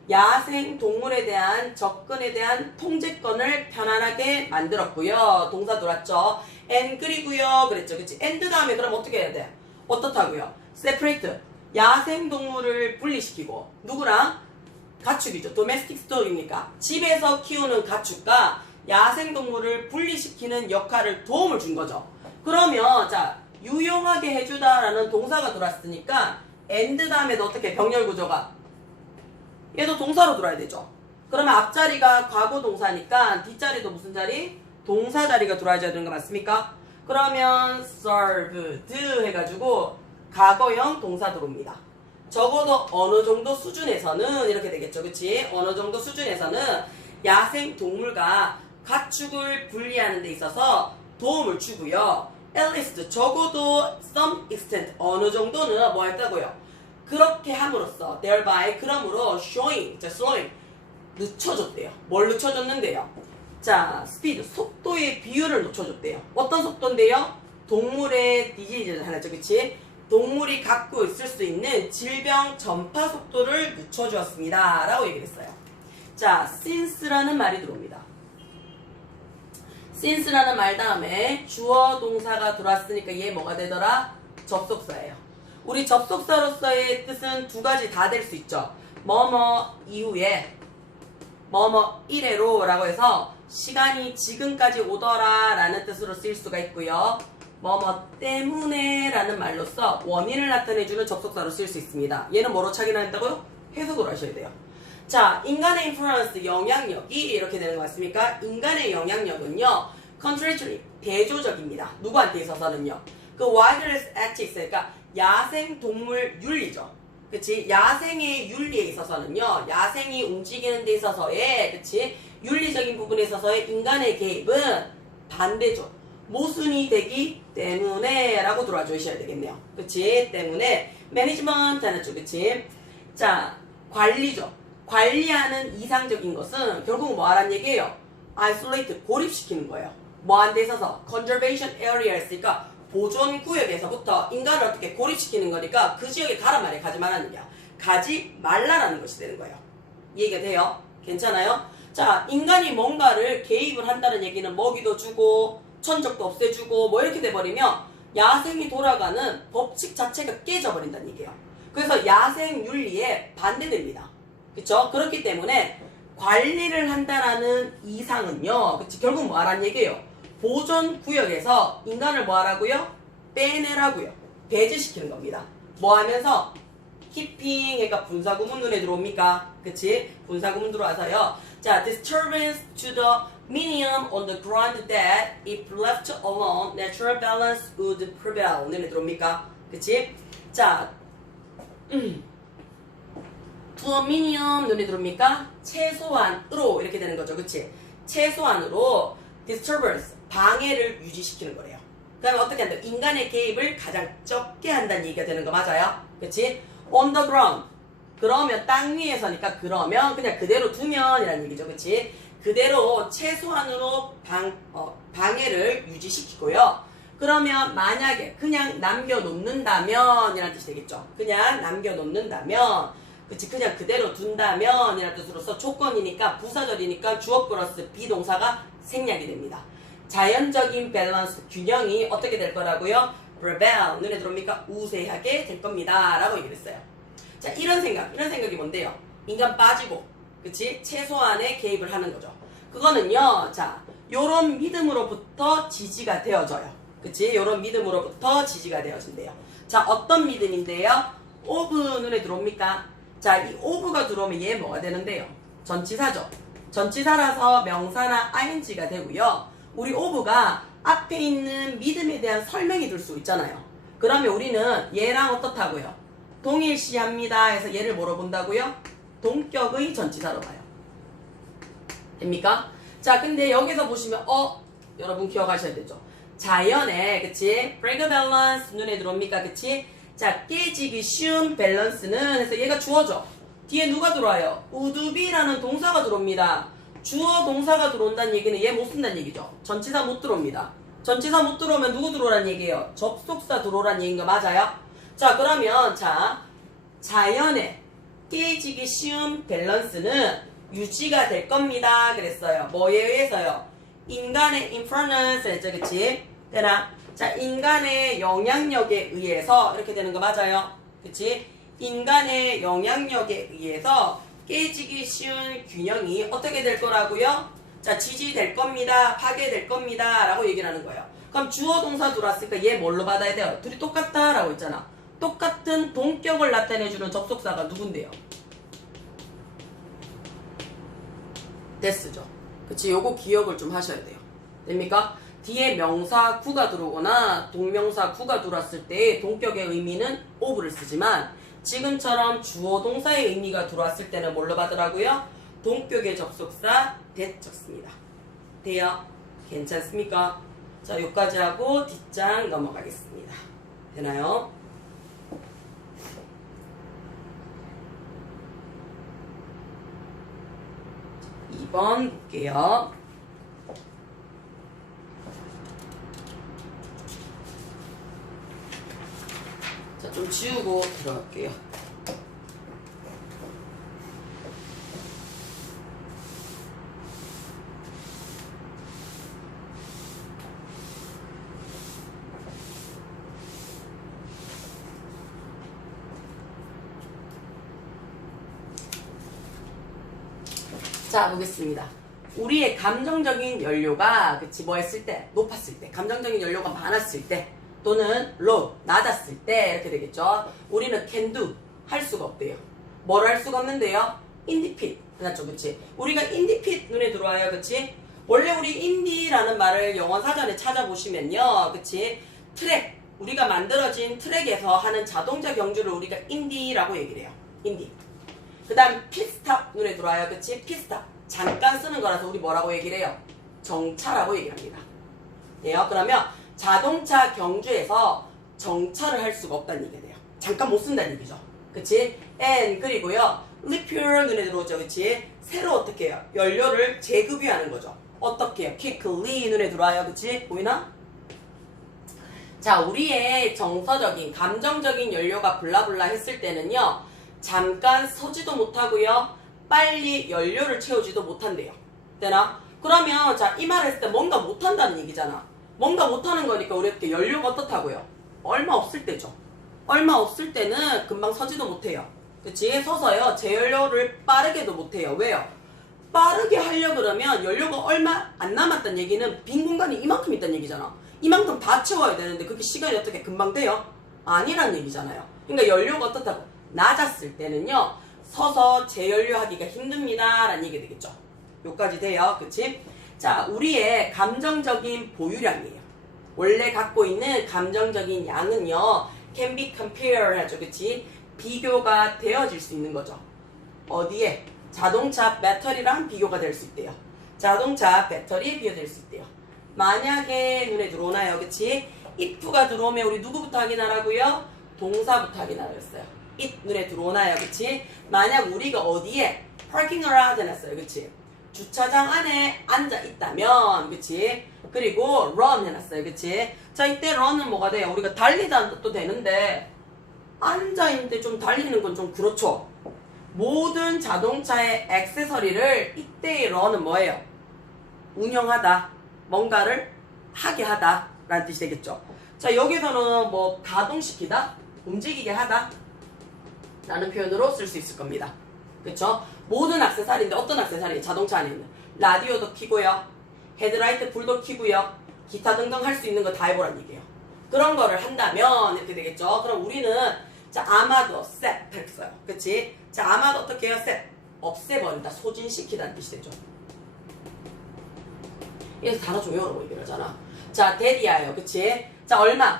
야생 동물에 대한 접근에 대한 통제권을 편안하게 만들었고요. 동사 돌았죠. and 그리고요. 그랬죠. 그치? and 다음에 그럼 어떻게 해야 돼? 어떻다고요? separate. 야생 동물을 분리시키고 누구랑? 가축이죠. domestic stock입니까? 집에서 키우는 가축과 야생 동물을 분리시키는 역할을 도움을 준 거죠. 그러면 자, 유용하게 해주다라는 동사가 들어왔으니까 and 다음에도 어떻게 병렬 구조가 얘도 동사로 들어야 되죠. 그러면 앞자리가 과거 동사니까 뒷자리도 무슨 자리? 동사 자리가 들어와야 되는 거 맞습니까? 그러면 served 해가지고 과거형 동사 들어옵니다. 적어도 어느 정도 수준에서는 이렇게 되겠죠. 그치? 어느 정도 수준에서는 야생 동물과 가축을 분리하는 데 있어서 도움을 주고요. at least 적어도 some extent 어느 정도는 뭐 했다고요? 그렇게 함으로써 thereby 그러므로 slowing 늦춰줬대요. 뭘 늦춰줬는데요? 자, speed 속도의 비율을 늦춰줬대요. 어떤 속도인데요? 동물의 디지즈를 하나죠. 그치? 동물이 갖고 있을 수 있는 질병 전파 속도를 늦춰주었습니다. 라고 얘기를 했어요. 자, since라는 말이 들어옵니다. since라는 말 다음에 주어 동사가 들어왔으니까 얘 뭐가 되더라? 접속사예요. 우리 접속사로서의 뜻은 두 가지 다 될 수 있죠. 뭐뭐 이후에 뭐뭐 이래로 라고 해서 시간이 지금까지 오더라 라는 뜻으로 쓰일 수가 있고요. 뭐뭐 때문에 라는 말로써 원인을 나타내주는 접속사로 쓰일 수 있습니다. 얘는 뭐로 착인한다고요? 해석으로 하셔야 돼요. 자, 인간의 인플루언스, 영향력이 이렇게 되는 거 맞습니까? 인간의 영향력은요, contrary, 대조적입니다. 누구한테 있어서는요? 그 wildlife ethics, 그러니까 야생 동물 윤리죠. 그치? 야생의 윤리에 있어서는요, 야생이 움직이는 데 있어서의, 그치? 윤리적인 부분에 있어서의 인간의 개입은 반대죠. 모순이 되기 때문에 라고 들어와 주셔야 되겠네요. 그치? 때문에 매니지먼트 하나죠. 그치? 자, 관리죠. 관리하는 이상적인 것은 결국 뭐 하란 얘기예요? isolate, 고립시키는 거예요. 뭐한 데 있어서? conservation area 했으니까 보존구역에서부터 인간을 어떻게 고립시키는 거니까 그 지역에 가란 말이야. 가지 말라는 얘기야. 가지 말라라는 것이 되는 거예요. 이해가 돼요? 괜찮아요? 자, 인간이 뭔가를 개입을 한다는 얘기는 먹이도 주고 천적도 없애주고 뭐 이렇게 돼버리면 야생이 돌아가는 법칙 자체가 깨져버린다는 얘기예요. 그래서 야생 윤리에 반대됩니다. 그쵸? 그렇기 때문에 관리를 한다라는 이상은요, 그치? 결국 뭐 하라는 얘기예요? 보존구역에서 인간을 뭐 하라고요? 빼내라고요. 배제시키는 겁니다. 뭐 하면서? keeping, 그러니까 분사구문 눈에 들어옵니까? 그치? 분사구문 들어와서요. 자, disturbance to the minimum on the ground that if left alone, natural balance would prevail. 눈에 들어옵니까? 그치? 자, to a minimum 눈에 들어옵니까? 최소한으로 이렇게 되는 거죠. 그치? 최소한으로 disturbance, 방해를 유지시키는 거래요. 그러면 어떻게 한다? 인간의 개입을 가장 적게 한다는 얘기가 되는 거 맞아요? 그치? on the ground. 그러면 땅 위에서니까 그러면 그냥 그대로 두면 이라는 얘기죠. 그치? 그대로 최소한으로 방해를 유지시키고요. 그러면 만약에 그냥 남겨놓는다면 이라는 뜻이 되겠죠. 그냥 남겨놓는다면 그치? 그냥 그대로 둔다면 이라는 뜻으로서 조건이니까 부사절이니까 주어 플러스 비동사가 생략이 됩니다. 자연적인 밸런스 균형이 어떻게 될 거라고요? prevail 눈에 들어옵니까? 우세하게 될 겁니다 라고 얘기를 했어요. 자, 이런 생각이 뭔데요? 인간 빠지고 그치? 최소한의 개입을 하는 거죠. 그거는요, 자, 요런 믿음으로부터 지지가 되어져요. 그치? 요런 믿음으로부터 지지가 되어진대요. 자, 어떤 믿음인데요? of 눈에 들어옵니까? 자, 이 of가 들어오면 얘 뭐가 되는데요? 전치사죠. 전치사라서 명사나 ing가 되고요. 우리 of가 앞에 있는 믿음에 대한 설명이 들 수 있잖아요. 그러면 우리는 얘랑 어떻다고요? 동일시합니다 해서 얘를 뭐로 본다고요? 동격의 전치사로 봐요. 됩니까? 자, 근데 여기서 보시면 여러분 기억하셔야 되죠. 자연의 그치? break balance 눈에 들어옵니까? 그치? 자, 깨지기 쉬운 밸런스는 해서 얘가 주어죠. 뒤에 누가 들어와요? would be라는 동사가 들어옵니다. 주어 동사가 들어온다는 얘기는 얘 못 쓴다는 얘기죠. 전치사 못 들어옵니다. 전치사 못 들어오면 누구 들어오라는 얘기예요? 접속사 들어오라는 얘기인 거 맞아요? 자, 그러면 자, 자연의 깨지기 쉬운 밸런스는 유지가 될 겁니다. 그랬어요. 뭐에 의해서요? 인간의 influence 했죠, 그치? 되나? 자, 인간의 영향력에 의해서 이렇게 되는 거 맞아요? 그치? 인간의 영향력에 의해서 깨지기 쉬운 균형이 어떻게 될 거라고요? 자, 지지될 겁니다. 파괴될 겁니다. 라고 얘기를 하는 거예요. 그럼 주어 동사 들어왔으니까 얘 뭘로 받아야 돼요? 둘이 똑같다 라고 했잖아. 똑같은 동격을 나타내주는 접속사가 누군데요? 데스죠. 그치? 요거 기억을 좀 하셔야 돼요. 됩니까? 뒤에 명사 구가 들어오거나 동명사 구가 들어왔을 때 동격의 의미는 of를 쓰지만 지금처럼 주어 동사의 의미가 들어왔을 때는 뭘로 받으라고요? 동격의 접속사 that 적습니다. 돼요? 괜찮습니까? 자, 여기까지 하고 뒷장 넘어가겠습니다. 되나요? 2번 볼게요. 자, 좀 지우고 들어갈게요. 자, 보겠습니다. 우리의 감정적인 연료가 그치 뭐 했을 때? 높았을 때, 감정적인 연료가 많았을 때 또는 low, 낮았을 때 이렇게 되겠죠. 우리는 can do, 할 수가 없대요. 뭘 할 수가 없는데요? independent, 맞죠? 그치? 우리가 independent 눈에 들어와요. 그치? 원래 우리 indie라는 말을 영어 사전에 찾아보시면요. 그치? 트랙, 우리가 만들어진 트랙에서 하는 자동차 경주를 우리가 indie라고 얘기를 해요. indie. 그 다음 pitstop 눈에 들어와요. 그치? pitstop. 잠깐 쓰는 거라서 우리 뭐라고 얘기를 해요? 정차라고 얘기를 합니다. 네요. 그러면 자동차 경주에서 정차를 할 수가 없다는 얘기가 돼요. 잠깐 못 쓴다는 얘기죠. 그치? and 그리고요. refuel 눈에 들어오죠. 그치? 새로 어떻게 해요? 연료를 재급유하는 거죠. 어떻게 해요? quickly 눈에 들어와요. 그치? 보이나? 자, 우리의 정서적인, 감정적인 연료가 블라블라 했을 때는요, 잠깐 서지도 못하고요, 빨리 연료를 채우지도 못한대요. 되나? 그러면, 자, 이 말 했을 때 뭔가 못한다는 얘기잖아. 뭔가 못하는 거니까 우리 이렇게 연료가 어떻다고요? 얼마 없을 때죠. 얼마 없을 때는 금방 서지도 못해요. 그치? 서서요, 제연료를 빠르게도 못해요. 왜요? 빠르게 하려 그러면 연료가 얼마 안 남았다는 얘기는 빈 공간이 이만큼 있다는 얘기잖아. 이만큼 다 채워야 되는데 그게 시간이 어떻게 금방 돼요? 아니란 얘기잖아요. 그러니까 연료가 어떻다고? 낮았을 때는요, 서서 재연료 하기가 힘듭니다 라는 얘기 되겠죠. 요까지 돼요. 그치? 자, 우리의 감정적인 보유량이에요. 원래 갖고 있는 감정적인 양은요, can be compared 하죠. 그치? 비교가 되어질 수 있는 거죠. 어디에? 자동차 배터리랑 비교가 될 수 있대요. 자동차 배터리에 비교될 수 있대요. 만약에 눈에 들어오나요? 그치? if가 들어오면 우리 누구부터 확인하라고요? 동사부터 확인하라고 했어요. if 눈에 들어오나요? 그치? 만약 우리가 어디에 parking lot 해놨어요. 그치? 주차장 안에 앉아 있다면, 그치? 그리고 run 해놨어요. 그치? 자, 이때 run은 뭐가 돼요? 우리가 달리다는 뜻도 되는데 앉아있는데 좀 달리는 건 좀 그렇죠. 모든 자동차의 액세서리를 이때의 run은 뭐예요? 운영하다, 뭔가를 하게 하다 라는 뜻이 되겠죠. 자, 여기서는 뭐 가동시키다, 움직이게 하다 라는 표현으로 쓸 수 있을 겁니다. 그쵸? 모든 액세서리인데 어떤 액세서리? 자동차 안에 있는 라디오도 켜고요, 헤드라이트 불도 켜고요, 기타 등등 할 수 있는 거 다 해보란 얘기예요. 그런 거를 한다면 이렇게 되겠죠. 그럼 우리는 자, 아마도 set 했어요. 그치? 자, 아마도 어떻게 해요? set 없애버린다, 소진시키다는 뜻이 되죠. 이래서 단어 조용하라고 얘기를 하잖아. 자, 데디아예요. 그치? 자, 얼마?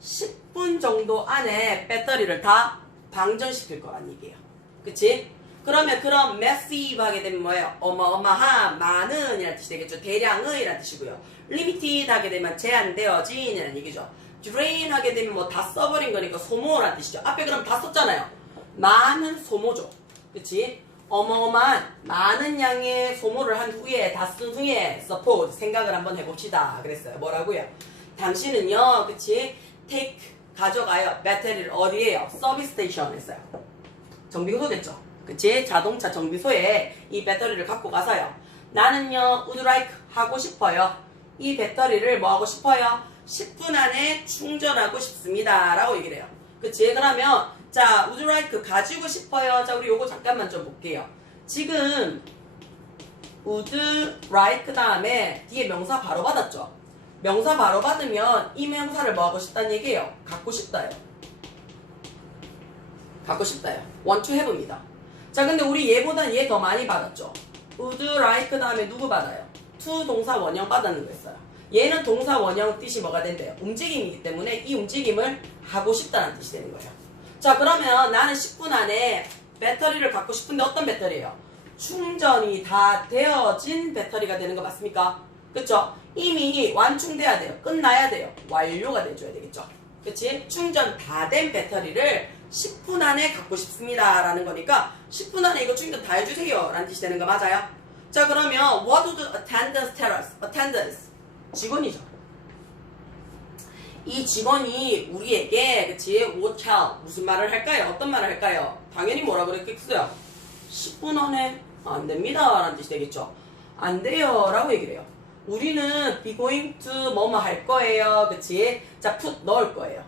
10분 정도 안에 배터리를 다 방전시킬 거란 얘기예요. 그치? 그러면 그럼 massive 하게 되면 뭐예요? 어마어마한, 많은 이라는 뜻이 되겠죠. 대량의 이라는 뜻이고요. limited 하게 되면 제한되어진 이라는 얘기죠. drain 하게 되면 뭐 다 써버린 거니까 소모라는 뜻이죠. 앞에 그럼 다 썼잖아요. 많은 소모죠. 그치? 어마어마한 많은 양의 소모를 한 후에, 다 쓴 후에 suppose 생각을 한번 해봅시다 그랬어요. 뭐라고요? 당신은요, 그치? take 가져가요. 배터리를 어디에요? 서비스 스테이션 했어요. 정비소 됐죠. 그치? 자동차 정비소에 이 배터리를 갖고 가서요, 나는요 would like 하고 싶어요. 이 배터리를 뭐 하고 싶어요? 10분 안에 충전하고 싶습니다 라고 얘기를 해요. 그치? 그러면 자, would like 가지고 싶어요. 자, 우리 요거 잠깐만 좀 볼게요. 지금 would like 다음에 뒤에 명사 바로 받았죠. 명사 바로 받으면 이 명사를 뭐 하고 싶다는 얘기예요? 갖고 싶다요. 갖고 싶다요. want to have입니다. 자, 근데 우리 얘보단 얘 더 많이 받았죠. would like 다음에 누구 받아요? to 동사 원형 받았는 거였어요. 얘는 동사 원형 뜻이 뭐가 된대요? 움직임이기 때문에 이 움직임을 하고 싶다는 뜻이 되는 거예요. 자, 그러면 나는 10분 안에 배터리를 갖고 싶은데 어떤 배터리예요? 충전이 다 되어진 배터리가 되는 거 맞습니까? 그쵸? 이미 완충돼야 돼요. 끝나야 돼요. 완료가 돼줘야 되겠죠. 그치? 충전 다 된 배터리를 10분 안에 갖고 싶습니다 라는 거니까 10분 안에 이거 충전 다 해주세요 라는 뜻이 되는 거 맞아요? 자, 그러면 what would attendance tell us? attendance 직원이죠. 이 직원이 우리에게, 그치? what tell 무슨 말을 할까요? 어떤 말을 할까요? 당연히 뭐라 그랬겠어요? 10분 안에 안 됩니다 라는 뜻이 되겠죠. 안 돼요 라고 얘기를 해요. 우리는 be going to 뭐뭐 할 거예요. 그치? 자, put 넣을 거예요.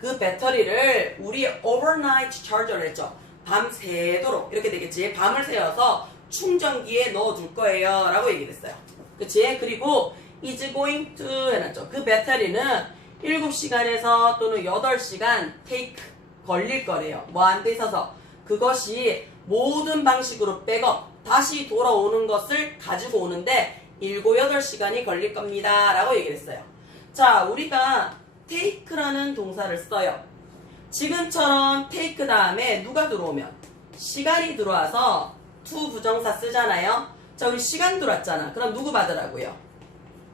그 배터리를 우리의 overnight charger를 했죠. 밤 새도록 이렇게 되겠지. 밤을 새어서 충전기에 넣어둘 거예요 라고 얘기를 했어요. 그치? 그리고 is going to 해놨죠. 그 배터리는 7시간에서 또는 8시간 take 걸릴 거래요. 뭐 안 돼 있어서. 그것이 모든 방식으로 백업 다시 돌아오는 것을 가지고 오는데 7, 8시간이 걸릴 겁니다 라고 얘기를 했어요. 자, 우리가 take라는 동사를 써요. 지금처럼 take 다음에 누가 들어오면 시간이 들어와서 to 부정사 쓰잖아요. 자, 우리 시간 들어왔잖아. 그럼 누구 받으라고요?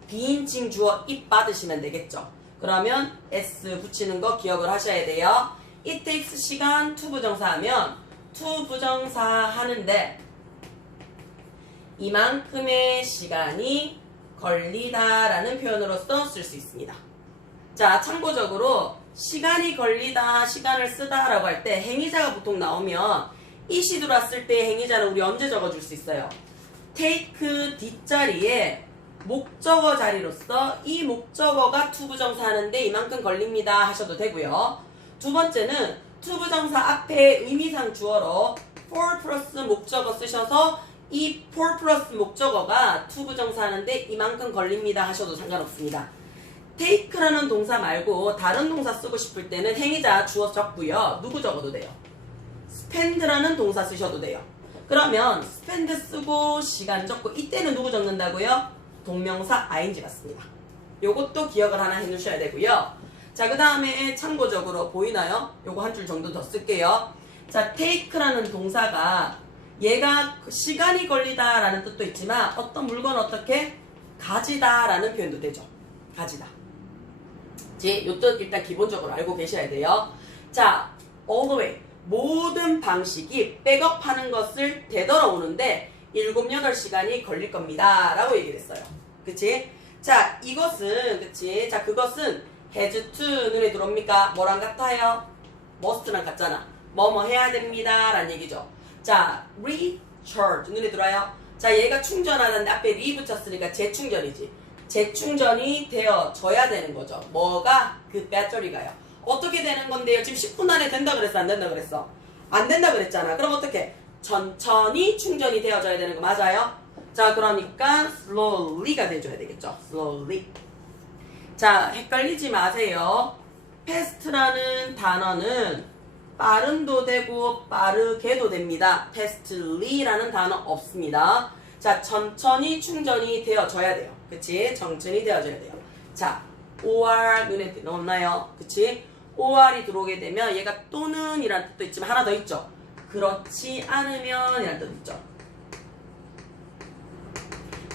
비인칭 주어 it 받으시면 되겠죠. 그러면 s 붙이는 거 기억을 하셔야 돼요. it takes 시간 to 부정사 하면 to 부정사 하는데 이만큼의 시간이 걸리다 라는 표현으로서 쓸 수 있습니다. 자, 참고적으로 시간이 걸리다, 시간을 쓰다 라고 할 때 행위자가 보통 나오면 it이 들어왔을 때 행위자는 우리 언제 적어줄 수 있어요? take 뒷자리에 목적어 자리로서 이 목적어가 to 부정사 하는데 이만큼 걸립니다 하셔도 되고요. 두 번째는 to 부정사 앞에 의미상 주어로 for 플러스 목적어 쓰셔서 이 for 플러스 목적어가 to 부정사 하는데 이만큼 걸립니다 하셔도 상관없습니다. take라는 동사 말고 다른 동사 쓰고 싶을 때는 행위자 주어 적고요. 누구 적어도 돼요. spend라는 동사 쓰셔도 돼요. 그러면 spend 쓰고 시간 적고 이때는 누구 적는다고요? 동명사 ing 맞습니다. 요것도 기억을 하나 해두셔야 되고요. 자, 그 다음에 참고적으로 보이나요? 요거 한 줄 정도 더 쓸게요. 자, take라는 동사가 얘가 시간이 걸리다 라는 뜻도 있지만 어떤 물건을 어떻게 가지다 라는 표현도 되죠. 가지다. 요 뜻 일단 기본적으로 알고 계셔야 돼요. 자, all the way. 모든 방식이 백업하는 것을 되돌아오는데 7, 8시간이 걸릴 겁니다. 라고 얘기를 했어요. 그치? 자, 이것은, 그치? 자, 그것은 has to 눈에 들어옵니까? 뭐랑 같아요? must랑 같잖아. 뭐뭐 해야 됩니다. 라는 얘기죠. 자, recharge 눈에 들어와요? 자, 얘가 충전하는데 앞에 re 붙였으니까 재충전이지. 재충전이 되어져야 되는 거죠. 뭐가? 그 배터리가요. 어떻게 되는 건데요? 지금 10분 안에 된다 그랬어? 안 된다 그랬어? 안 된다 그랬잖아. 그럼 어떻게? 천천히 충전이 되어져야 되는 거 맞아요? 자, 그러니까 slowly가 돼줘야 되겠죠. slowly. 자, 헷갈리지 마세요. fast라는 단어는 빠른도 되고 빠르게도 됩니다. fastly라는 단어 없습니다. 자, 천천히 충전이 되어져야 돼요. 그치? 천천히 되어져야 돼요. 자, or 눈에 넣었나요? 그치? or이 들어오게 되면 얘가 또는 이라는 뜻도 있지만 하나 더 있죠. 그렇지 않으면 이라는 뜻 있죠.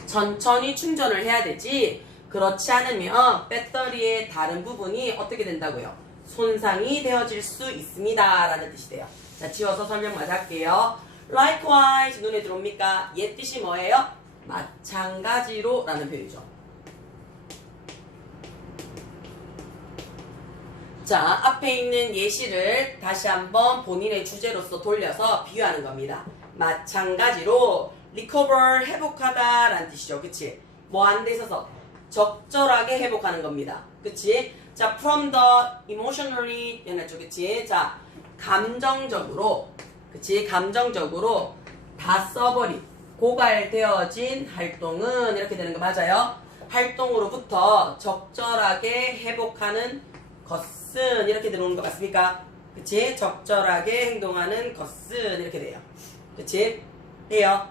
천천히 충전을 해야 되지 그렇지 않으면 배터리의 다른 부분이 어떻게 된다고요? 손상이 되어질 수 있습니다 라는 뜻이 돼요. 자, 지워서 설명 마저 할게요. likewise 눈에 들어옵니까? 얘 뜻이 뭐예요? 마찬가지로 라는 표현이죠. 자, 앞에 있는 예시를 다시 한번 본인의 주제로서 돌려서 비유하는 겁니다. 마찬가지로 recover 회복하다 라는 뜻이죠. 그치? 뭐 하는 데 있어서 적절하게 회복하는 겁니다. 그치? 자, from the emotionally 연했죠. 그치? 자, 감정적으로 그치? 감정적으로 다 써버린 고갈되어진 활동은 이렇게 되는 거 맞아요? 활동으로부터 적절하게 회복하는 것은 이렇게 들어오는 것 같습니까? 그치? 적절하게 행동하는 것은 이렇게 돼요. 그치? 해요.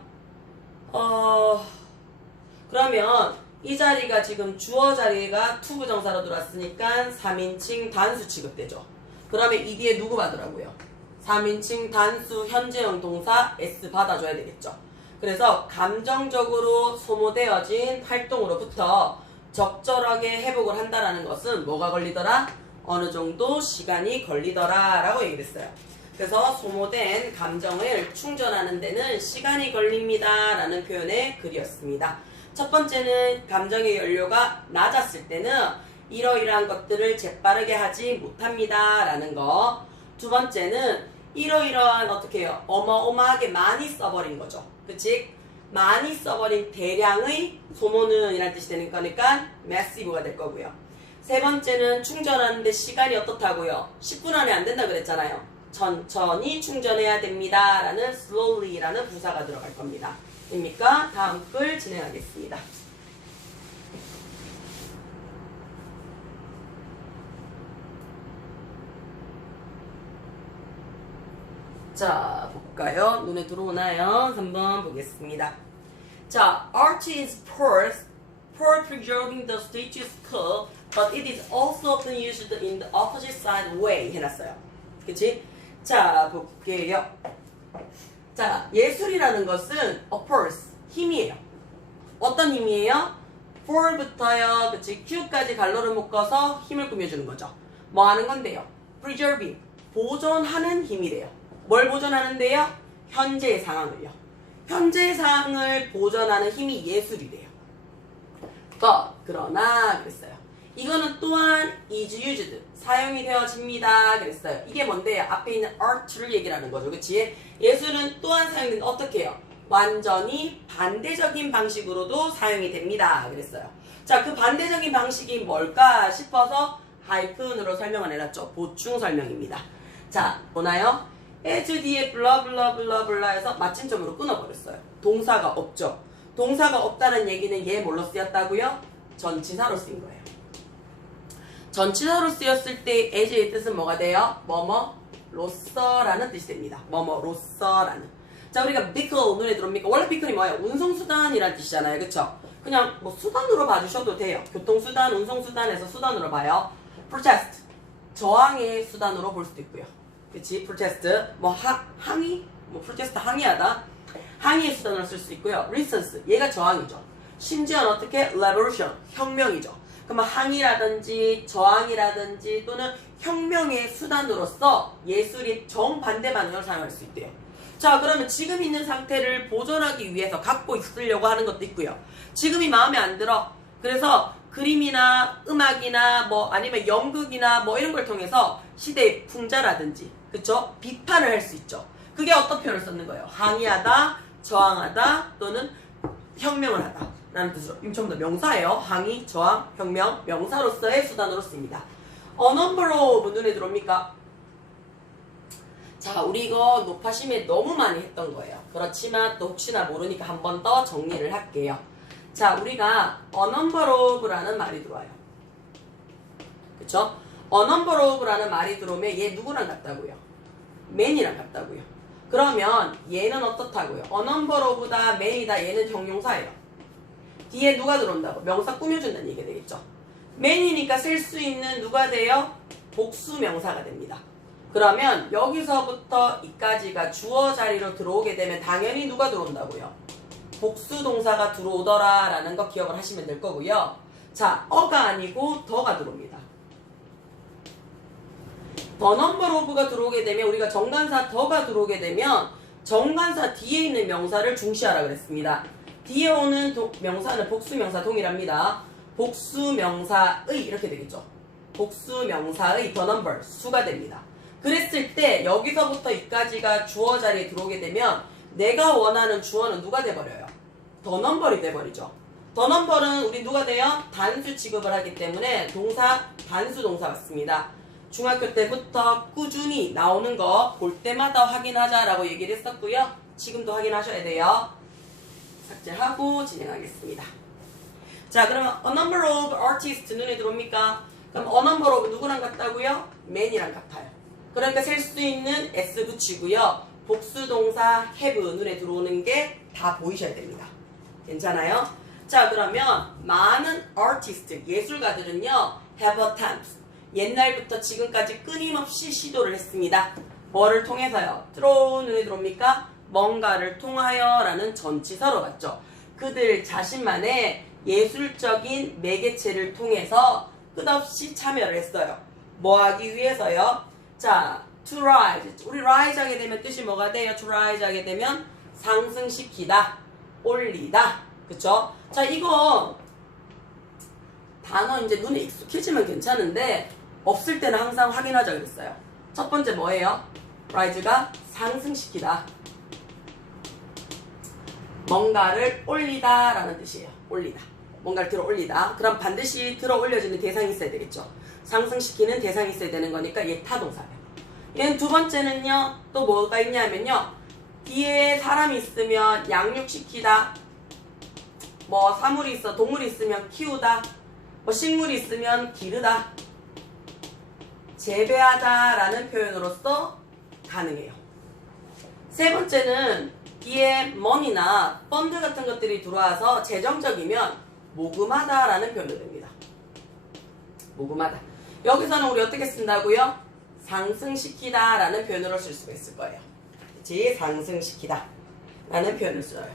그러면 이 자리가 지금 주어 자리가 to 부정사로 들어왔으니까 3인칭 단수 취급되죠. 그러면 이 뒤에 누구 받으라고요? 3인칭 단수 현재형 동사 S 받아줘야 되겠죠. 그래서 감정적으로 소모되어진 활동으로부터 적절하게 회복을 한다라는 것은 뭐가 걸리더라? 어느 정도 시간이 걸리더라 라고 얘기를 했어요. 그래서 소모된 감정을 충전하는 데는 시간이 걸립니다 라는 표현의 글이었습니다. 첫 번째는 감정의 연료가 낮았을 때는 이러이러한 것들을 재빠르게 하지 못합니다 라는 거. 두 번째는 이러이러한 어떻게 해요? 어마어마하게 많이 써버린 거죠. 그치? 많이 써버린 대량의 소모는 이란 뜻이 되는 거니까 massive가 될 거고요. 세 번째는 충전하는데 시간이 어떻다고요? 10분 안에 안 된다 그랬잖아요. 천천히 충전해야 됩니다 라는 slowly라는 부사가 들어갈 겁니다. 입니까? 다음 글 진행하겠습니다. 자, 볼까요? 눈에 들어오나요? 한번 보겠습니다. 자, art is poor for preserving the status quo, but it is also often used in the opposite side way 해놨어요. 그치? 자, 볼게요. 자, 예술이라는 것은 a force, 힘이에요. 어떤 힘이에요? for부터요, 그치? q까지 갈로를 묶어서 힘을 꾸며주는 거죠. 뭐 하는 건데요? preserving, 보존하는 힘이래요. 뭘 보존하는데요? 현재의 상황을요. 현재의 상황을 보존하는 힘이 예술이래요. 그러나 그랬어요. 이거는 또한 is used, 사용이 되어집니다. 그랬어요. 이게 뭔데요? 앞에 있는 art를 얘기를 하는 거죠. 그치? 예술은 또한 사용된다. 어떻게 해요? 완전히 반대적인 방식으로도 사용이 됩니다. 그랬어요. 자, 그 반대적인 방식이 뭘까 싶어서 하이픈으로 설명을 해놨죠. 보충 설명입니다. 자, 보나요? as 뒤에 블러블러블러블러 해서 마침점으로 끊어버렸어요. 동사가 없죠. 동사가 없다는 얘기는 얘 뭘로 쓰였다고요? 전치사로 쓰인 거예요. 전치사로 쓰였을 때 as의 뜻은 뭐가 돼요? 뭐뭐로서라는 뜻이 됩니다. 뭐뭐로서라는. 자, 우리가 비클 눈에 들어옵니까? 원래 비클이 뭐예요? 운송수단이라는 뜻이잖아요. 그쵸? 그냥 뭐 수단으로 봐주셔도 돼요. 교통수단, 운송수단에서 수단으로 봐요. protest, 저항의 수단으로 볼 수도 있고요. 그치? protest, 뭐 항의? 뭐 protest 항의하다. 항의의 수단으로 쓸 수 있고요. resistance, 얘가 저항이죠. 심지어는 어떻게? revolution, 혁명이죠. 그러면 항의라든지 저항이라든지 또는 혁명의 수단으로서 예술이 정반대 방향을 사용할 수 있대요. 자, 그러면 지금 있는 상태를 보존하기 위해서 갖고 있으려고 하는 것도 있고요. 지금이 마음에 안 들어. 그래서 그림이나 음악이나 뭐 아니면 연극이나 뭐 이런 걸 통해서 시대의 풍자라든지, 그쵸? 비판을 할 수 있죠. 그게 어떤 표현을 썼는 거예요? 항의하다, 저항하다, 또는 혁명을 하다 라는 뜻으로. 이거 전부 다 명사예요. 항의, 저항, 혁명, 명사로서의 수단으로 씁니다. 언엄버로 눈에 들어옵니까? 자, 우리 이거 높아심에 너무 많이 했던 거예요. 그렇지만 또 혹시나 모르니까 한 번 더 정리를 할게요. 자, 우리가 unumberov라는 말이 들어와요. 그쵸? unumberov라는 말이 들어오면 얘 누구랑 같다고요? man이랑 같다고요. 그러면 얘는 어떻다고요? unumberov다, man이다, 얘는 형용사예요. 뒤에 누가 들어온다고? 명사 꾸며준다는 얘기가 되겠죠. man이니까 쓸 수 있는 누가 돼요? 복수 명사가 됩니다. 그러면 여기서부터 이까지가 주어 자리로 들어오게 되면 당연히 누가 들어온다고요? 복수 동사가 들어오더라 라는 거 기억을 하시면 될 거고요. 자, 어가 아니고 더가 들어옵니다. the number of가 들어오게 되면 우리가 정관사 더가 들어오게 되면 정관사 뒤에 있는 명사를 중시하라 그랬습니다. 뒤에 오는 명사는 복수 명사 동일합니다. 복수 명사의 이렇게 되겠죠. 복수 명사의 the number 수가 됩니다. 그랬을 때 여기서부터 이까지가 주어 자리에 들어오게 되면 내가 원하는 주어는 누가 돼버려요? the number이 돼버리죠. the number은 우리 누가 돼요? 단수 취급을 하기 때문에 동사 단수 동사 같습니다. 중학교 때부터 꾸준히 나오는 거 볼 때마다 확인하자라고 얘기를 했었고요. 지금도 확인하셔야 돼요. 삭제하고 진행하겠습니다. 자, 그러면 a number of artists 눈에 들어옵니까? 그럼 a number of 누구랑 같다고요? man이랑 같아요. 그러니까 셀 수 있는 s 붙이고요. 복수동사 have 눈에 들어오는 게 다 보이셔야 됩니다. 괜찮아요? 자, 그러면 많은 artist, 예술가들은요. have attempts, 옛날부터 지금까지 끊임없이 시도를 했습니다. 뭐를 통해서요? through 눈에 들어옵니까? 뭔가를 통하여 라는 전치사로 봤죠. 그들 자신만의 예술적인 매개체를 통해서 끝없이 참여를 했어요. 뭐 하기 위해서요? 자, to rise. 우리 rise 하게 되면 뜻이 뭐가 돼요? to rise 하게 되면 상승시키다, 올리다. 그쵸? 자, 이거 단어 이제 눈에 익숙해지면 괜찮은데 없을 때는 항상 확인하자 그랬어요. 첫 번째 뭐예요? rise가 상승시키다. 뭔가를 올리다 라는 뜻이에요. 올리다. 뭔가를 들어 올리다. 그럼 반드시 들어 올려지는 대상이 있어야 되겠죠. 상승시키는 대상이 있어야 되는 거니까 얘 타동사예요. 얘는 두 번째는요. 또 뭐가 있냐면요. 뒤에 사람이 있으면 양육시키다. 뭐 사물이 있어 동물이 있으면 키우다. 뭐 식물이 있으면 기르다. 재배하다 라는 표현으로서 가능해요. 세 번째는 뒤에 money나 펀드 같은 것들이 들어와서 재정적이면 모금하다 라는 표현도 됩니다. 모금하다. 여기서는 우리 어떻게 쓴다고요? 상승시키다 라는 표현으로 쓸 수가 있을 거예요. 그치? 상승시키다 라는 표현을 써요.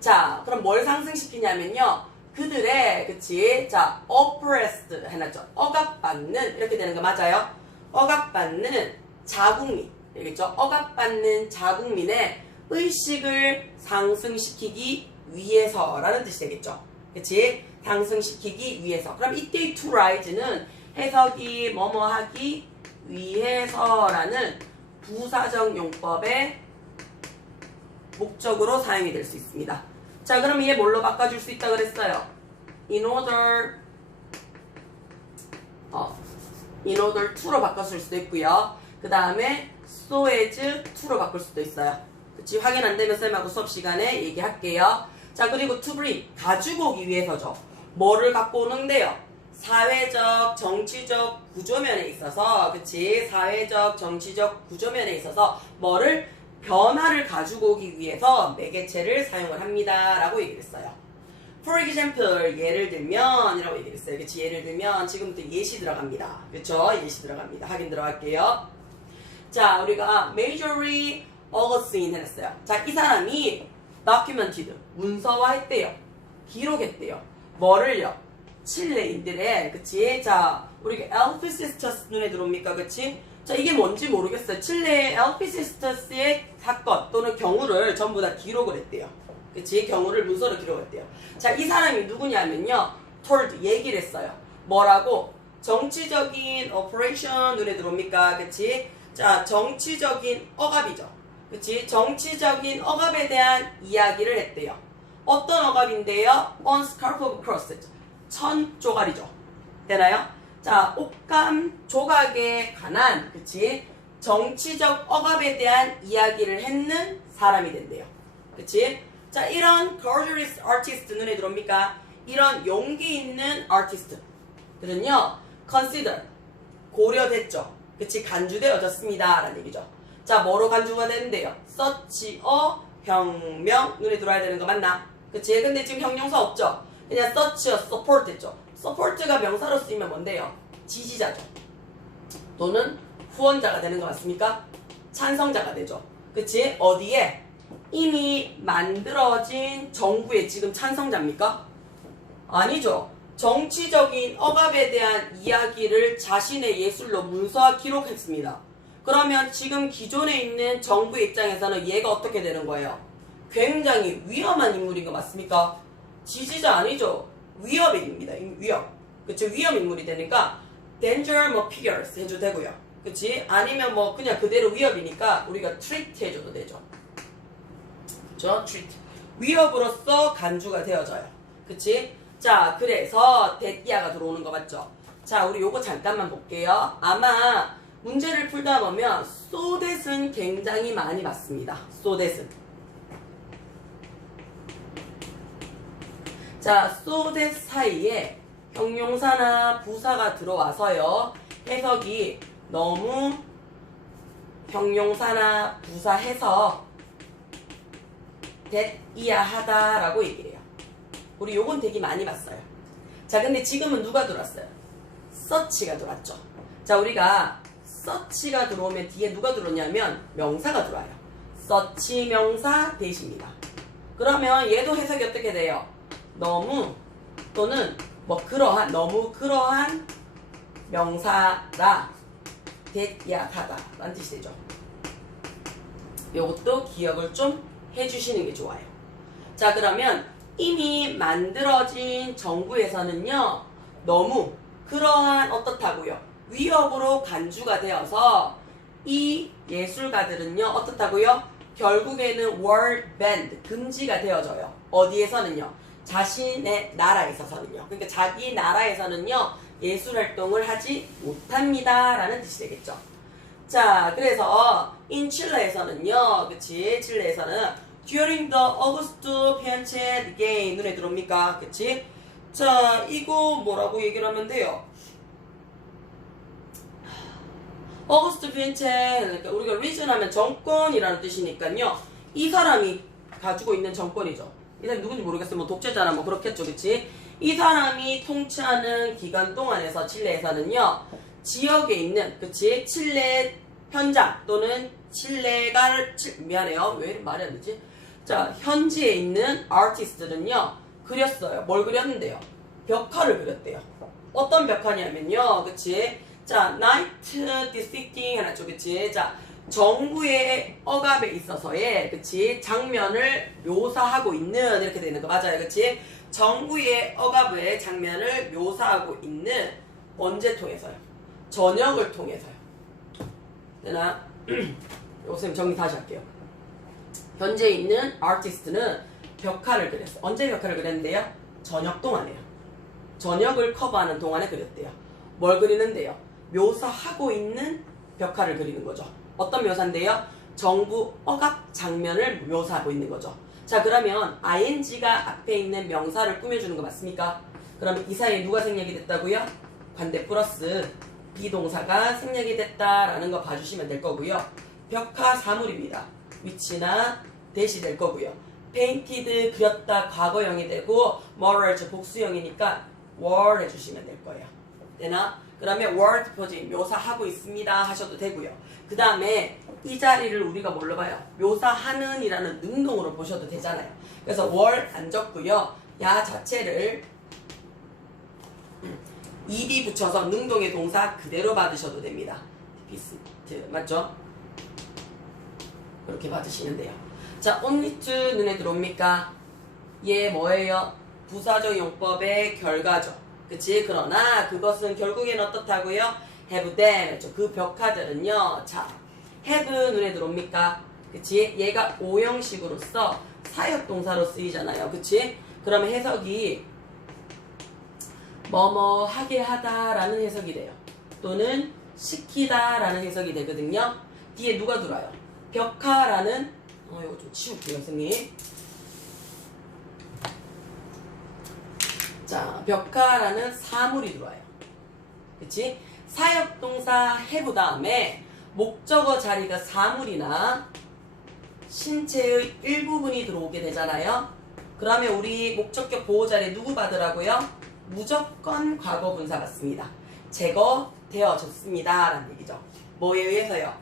자, 그럼 뭘 상승시키냐면요. 그들의, 그치? 자, oppressed 해놨죠. 억압받는, 이렇게 되는 거 맞아요? 억압받는 자국민, 알겠죠? 억압받는 자국민의 의식을 상승시키기 위해서라는 뜻이 되겠죠. 그치? 상승시키기 위해서. 그럼 이때 to rise는 해석이 뭐뭐 하기 위해서라는 부사적 용법의 목적으로 사용이 될 수 있습니다. 자, 그럼 얘 뭘로 바꿔줄 수 있다 그랬어요? in order to로 바꿨을 수도 있고요. 그 다음에 so as to로 바꿀 수도 있어요. 그치? 확인 안 되면 쌤하고 수업 시간에 얘기할게요. 자, 그리고 to bring 가지고 오기 위해서죠. 뭐를 갖고 오는데요? 사회적, 정치적 구조면에 있어서, 그치? 사회적, 정치적 구조면에 있어서 뭐를 변화를 가지고 오기 위해서 매개체를 사용을 합니다. 라고 얘기를 했어요. For example, 예를 들면 이라고 얘기를 했어요. 그치? 예를 들면 지금부터 예시 들어갑니다. 그쵸? 예시 들어갑니다. 확인 들어갈게요. 자, 우리가 Marjorie Augustine 했어요. 자, 이 사람이 documented, 문서화했대요. 기록했대요. 뭐를요? 칠레인들의, 그치? 자, 우리가 엘피시스터스 눈에 들어옵니까? 그치? 자, 이게 뭔지 모르겠어요. 칠레의 엘피시스터스의 사건 또는 경우를 전부 다 기록을 했대요. 그치? 경우를 문서로 기록했대요. 자, 이 사람이 누구냐면요. told, 얘기를 했어요. 뭐라고? 정치적인 오퍼레이션 눈에 들어옵니까? 그치? 자, 정치적인 억압이죠. 그치? 정치적인 억압에 대한 이야기를 했대요. 어떤 억압인데요? on scarf of crosses. 천 조각이죠. 되나요? 자, 옷감 조각에 관한, 그치? 정치적 억압에 대한 이야기를 했는 사람이 된대요. 그치? 자, 이런 courageous artist 눈에 들어옵니까? 이런 용기 있는 artist들은요, consider, 고려됐죠. 그치? 간주되어졌습니다. 라는 얘기죠. 자, 뭐로 간주가 되는데요? such a 혁명 눈에 들어와야 되는 거 맞나? 그치? 근데 지금 형용사 없죠? 그냥 such a support 했죠. support가 명사로 쓰이면 뭔데요? 지지자죠. 또는 후원자가 되는 거 맞습니까? 찬성자가 되죠. 그치? 어디에? 이미 만들어진 정부의 지금 찬성자입니까? 아니죠. 정치적인 억압에 대한 이야기를 자신의 예술로 문서화 기록했습니다. 그러면 지금 기존에 있는 정부의 입장에서는 얘가 어떻게 되는 거예요? 굉장히 위험한 인물인 거 맞습니까? 지지자 아니죠. 위협인입니다. 위협. 그치? 위험 인물이 되니까 danger 뭐 figures 해줘도 되고요. 그치? 아니면 뭐 그냥 그대로 위협이니까 우리가 treat 해줘도 되죠. 그쵸? treat. 위협으로서 간주가 되어져요. 그치? 자, 그래서 대기야가 들어오는 거 맞죠? 자, 우리 요거 잠깐만 볼게요. 아마 문제를 풀다 보면 so that은 굉장히 많이 봤습니다. so that은. 자, so that 사이에 형용사나 부사가 들어와서요. 해석이 너무 형용사나 부사 해석 that이야 하다라고 얘기를 해요. 우리 요건 되게 많이 봤어요. 자, 근데 지금은 누가 들어왔어요? such가 들어왔죠. 자, 우리가 such가 들어오면 뒤에 누가 들어오냐면 명사가 들어와요. such 명사 대시입니다. 그러면 얘도 해석이 어떻게 돼요? 너무 또는 뭐 그러한, 너무 그러한 명사라 대야하다 라는 뜻이 되죠. 요것도 기억을 좀 해주시는 게 좋아요. 자, 그러면 이미 만들어진 정부에서는요, 너무 그러한 어떻다고요? 위협으로 간주가 되어서 이 예술가들은요, 어떻다고요? 결국에는 were banned, 금지가 되어져요. 어디에서는요? 자신의 나라에서는요. 그러니까 자기 나라에서는요, 예술 활동을 하지 못합니다. 라는 뜻이 되겠죠. 자, 그래서 in 칠레에서는요, 그치? 칠레에서는 during the August Pinochet game 눈에 들어옵니까? 그치? 자, 이거 뭐라고 얘기를 하면 돼요? 어거스트 피노체, 그러니까 우리가 region 하면 정권이라는 뜻이니까요. 이 사람이 가지고 있는 정권이죠. 이 사람이 누군지 모르겠어요. 뭐 독재자나 뭐 그렇겠죠. 그치? 이 사람이 통치하는 기간 동안에서 칠레에서는요. 지역에 있는, 그치? 칠레 현장 또는 미안해요. 왜 말이 안 되지? 자, 현지에 있는 아티스트들은요. 그렸어요. 뭘 그렸는데요? 벽화를 그렸대요. 어떤 벽화냐면요. 그치? 자, night depicting 해놨죠. 그치? 자, 정부의 억압에 있어서의, 그치? 장면을 묘사하고 있는, 이렇게 되는 거 맞아요. 그치? 정부의 억압의 장면을 묘사하고 있는 언제 통해서요? 전역을 통해서요. 되나? 요쌤 정리 다시 할게요. 현재 있는 아티스트는 벽화를 그렸어. 언제 벽화를 그렸는데요? 전역 동안에요. 전역을 커버하는 동안에 그렸대요. 뭘 그리는데요? 묘사하고 있는 벽화를 그리는 거죠. 어떤 묘사인데요? 정부 억압 장면을 묘사하고 있는 거죠. 자, 그러면 ing가 앞에 있는 명사를 꾸며주는 거 맞습니까? 그러면 이 사이에 누가 생략이 됐다고요? 관대 플러스 비동사가 생략이 됐다라는 거 봐주시면 될 거고요. 벽화 사물입니다. 위치나 대시 될 거고요. painted 그렸다 과거형이 되고 moral 복수형이니까 were 해주시면 될 거예요. 되나? 그러면 word 표지 묘사하고 있습니다 하셔도 되고요. 그 다음에 이 자리를 우리가 뭘로 봐요? 묘사하는 이라는 능동으로 보셔도 되잖아요. 그래서 were 안 적고요. 야 자체를 ED 붙여서 능동의 동사 그대로 받으셔도 됩니다. 비스트 맞죠? 그렇게 받으시면 돼요. 자, only to 눈에 들어옵니까? 얘 뭐예요? 부사적 용법의 결과죠. 그치? 그러나 그것은 결국엔 어떻다고요? have them. 그 벽화들은요. 자, have 눈에 들어옵니까? 그치? 얘가 오형식으로서 사역동사로 쓰이잖아요. 그치? 그러면 해석이 뭐뭐 하게 하다라는 해석이 돼요. 또는 시키다라는 해석이 되거든요. 뒤에 누가 들어와요? 벽화라는 이거 좀 치울게요, 선생님. 자, 벽화라는 사물이 들어와요. 그치? 사역동사 have 다음에 목적어 자리가 사물이나 신체의 일부분이 들어오게 되잖아요. 그러면 우리 목적격 보호 자리에 누구 받으라고요? 무조건 과거 분사 같습니다. 제거되어졌습니다 라는 얘기죠. 뭐에 의해서요?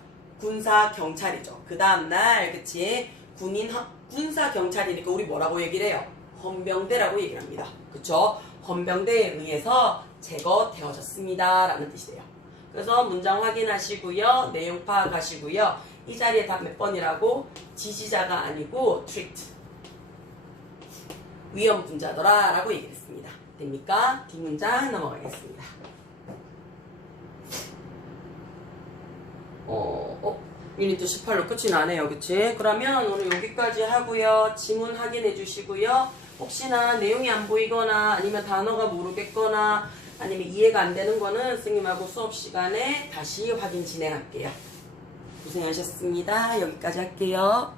군사 경찰이죠. 그 다음날 그치? 군사 경찰이니까 우리 뭐라고 얘기를 해요? 헌병대라고 얘기를 합니다. 그쵸? 헌병대에 의해서 제거되어졌습니다 라는 뜻이 돼요. 그래서 문장 확인하시고요. 내용 파악하시고요. 이 자리에 답 몇 번이라고? 지시자가 아니고 treat 위험 분자더라 라고 얘기를 했습니다. 됩니까? 뒷문장 넘어가겠습니다. 유니트 18로 끝이 나네요. 그치? 그러면 오늘 여기까지 하고요. 지문 확인해 주시고요. 혹시나 내용이 안 보이거나 아니면 단어가 모르겠거나 아니면 이해가 안 되는 거는 선생님하고 수업 시간에 다시 확인 진행할게요. 고생하셨습니다. 여기까지 할게요.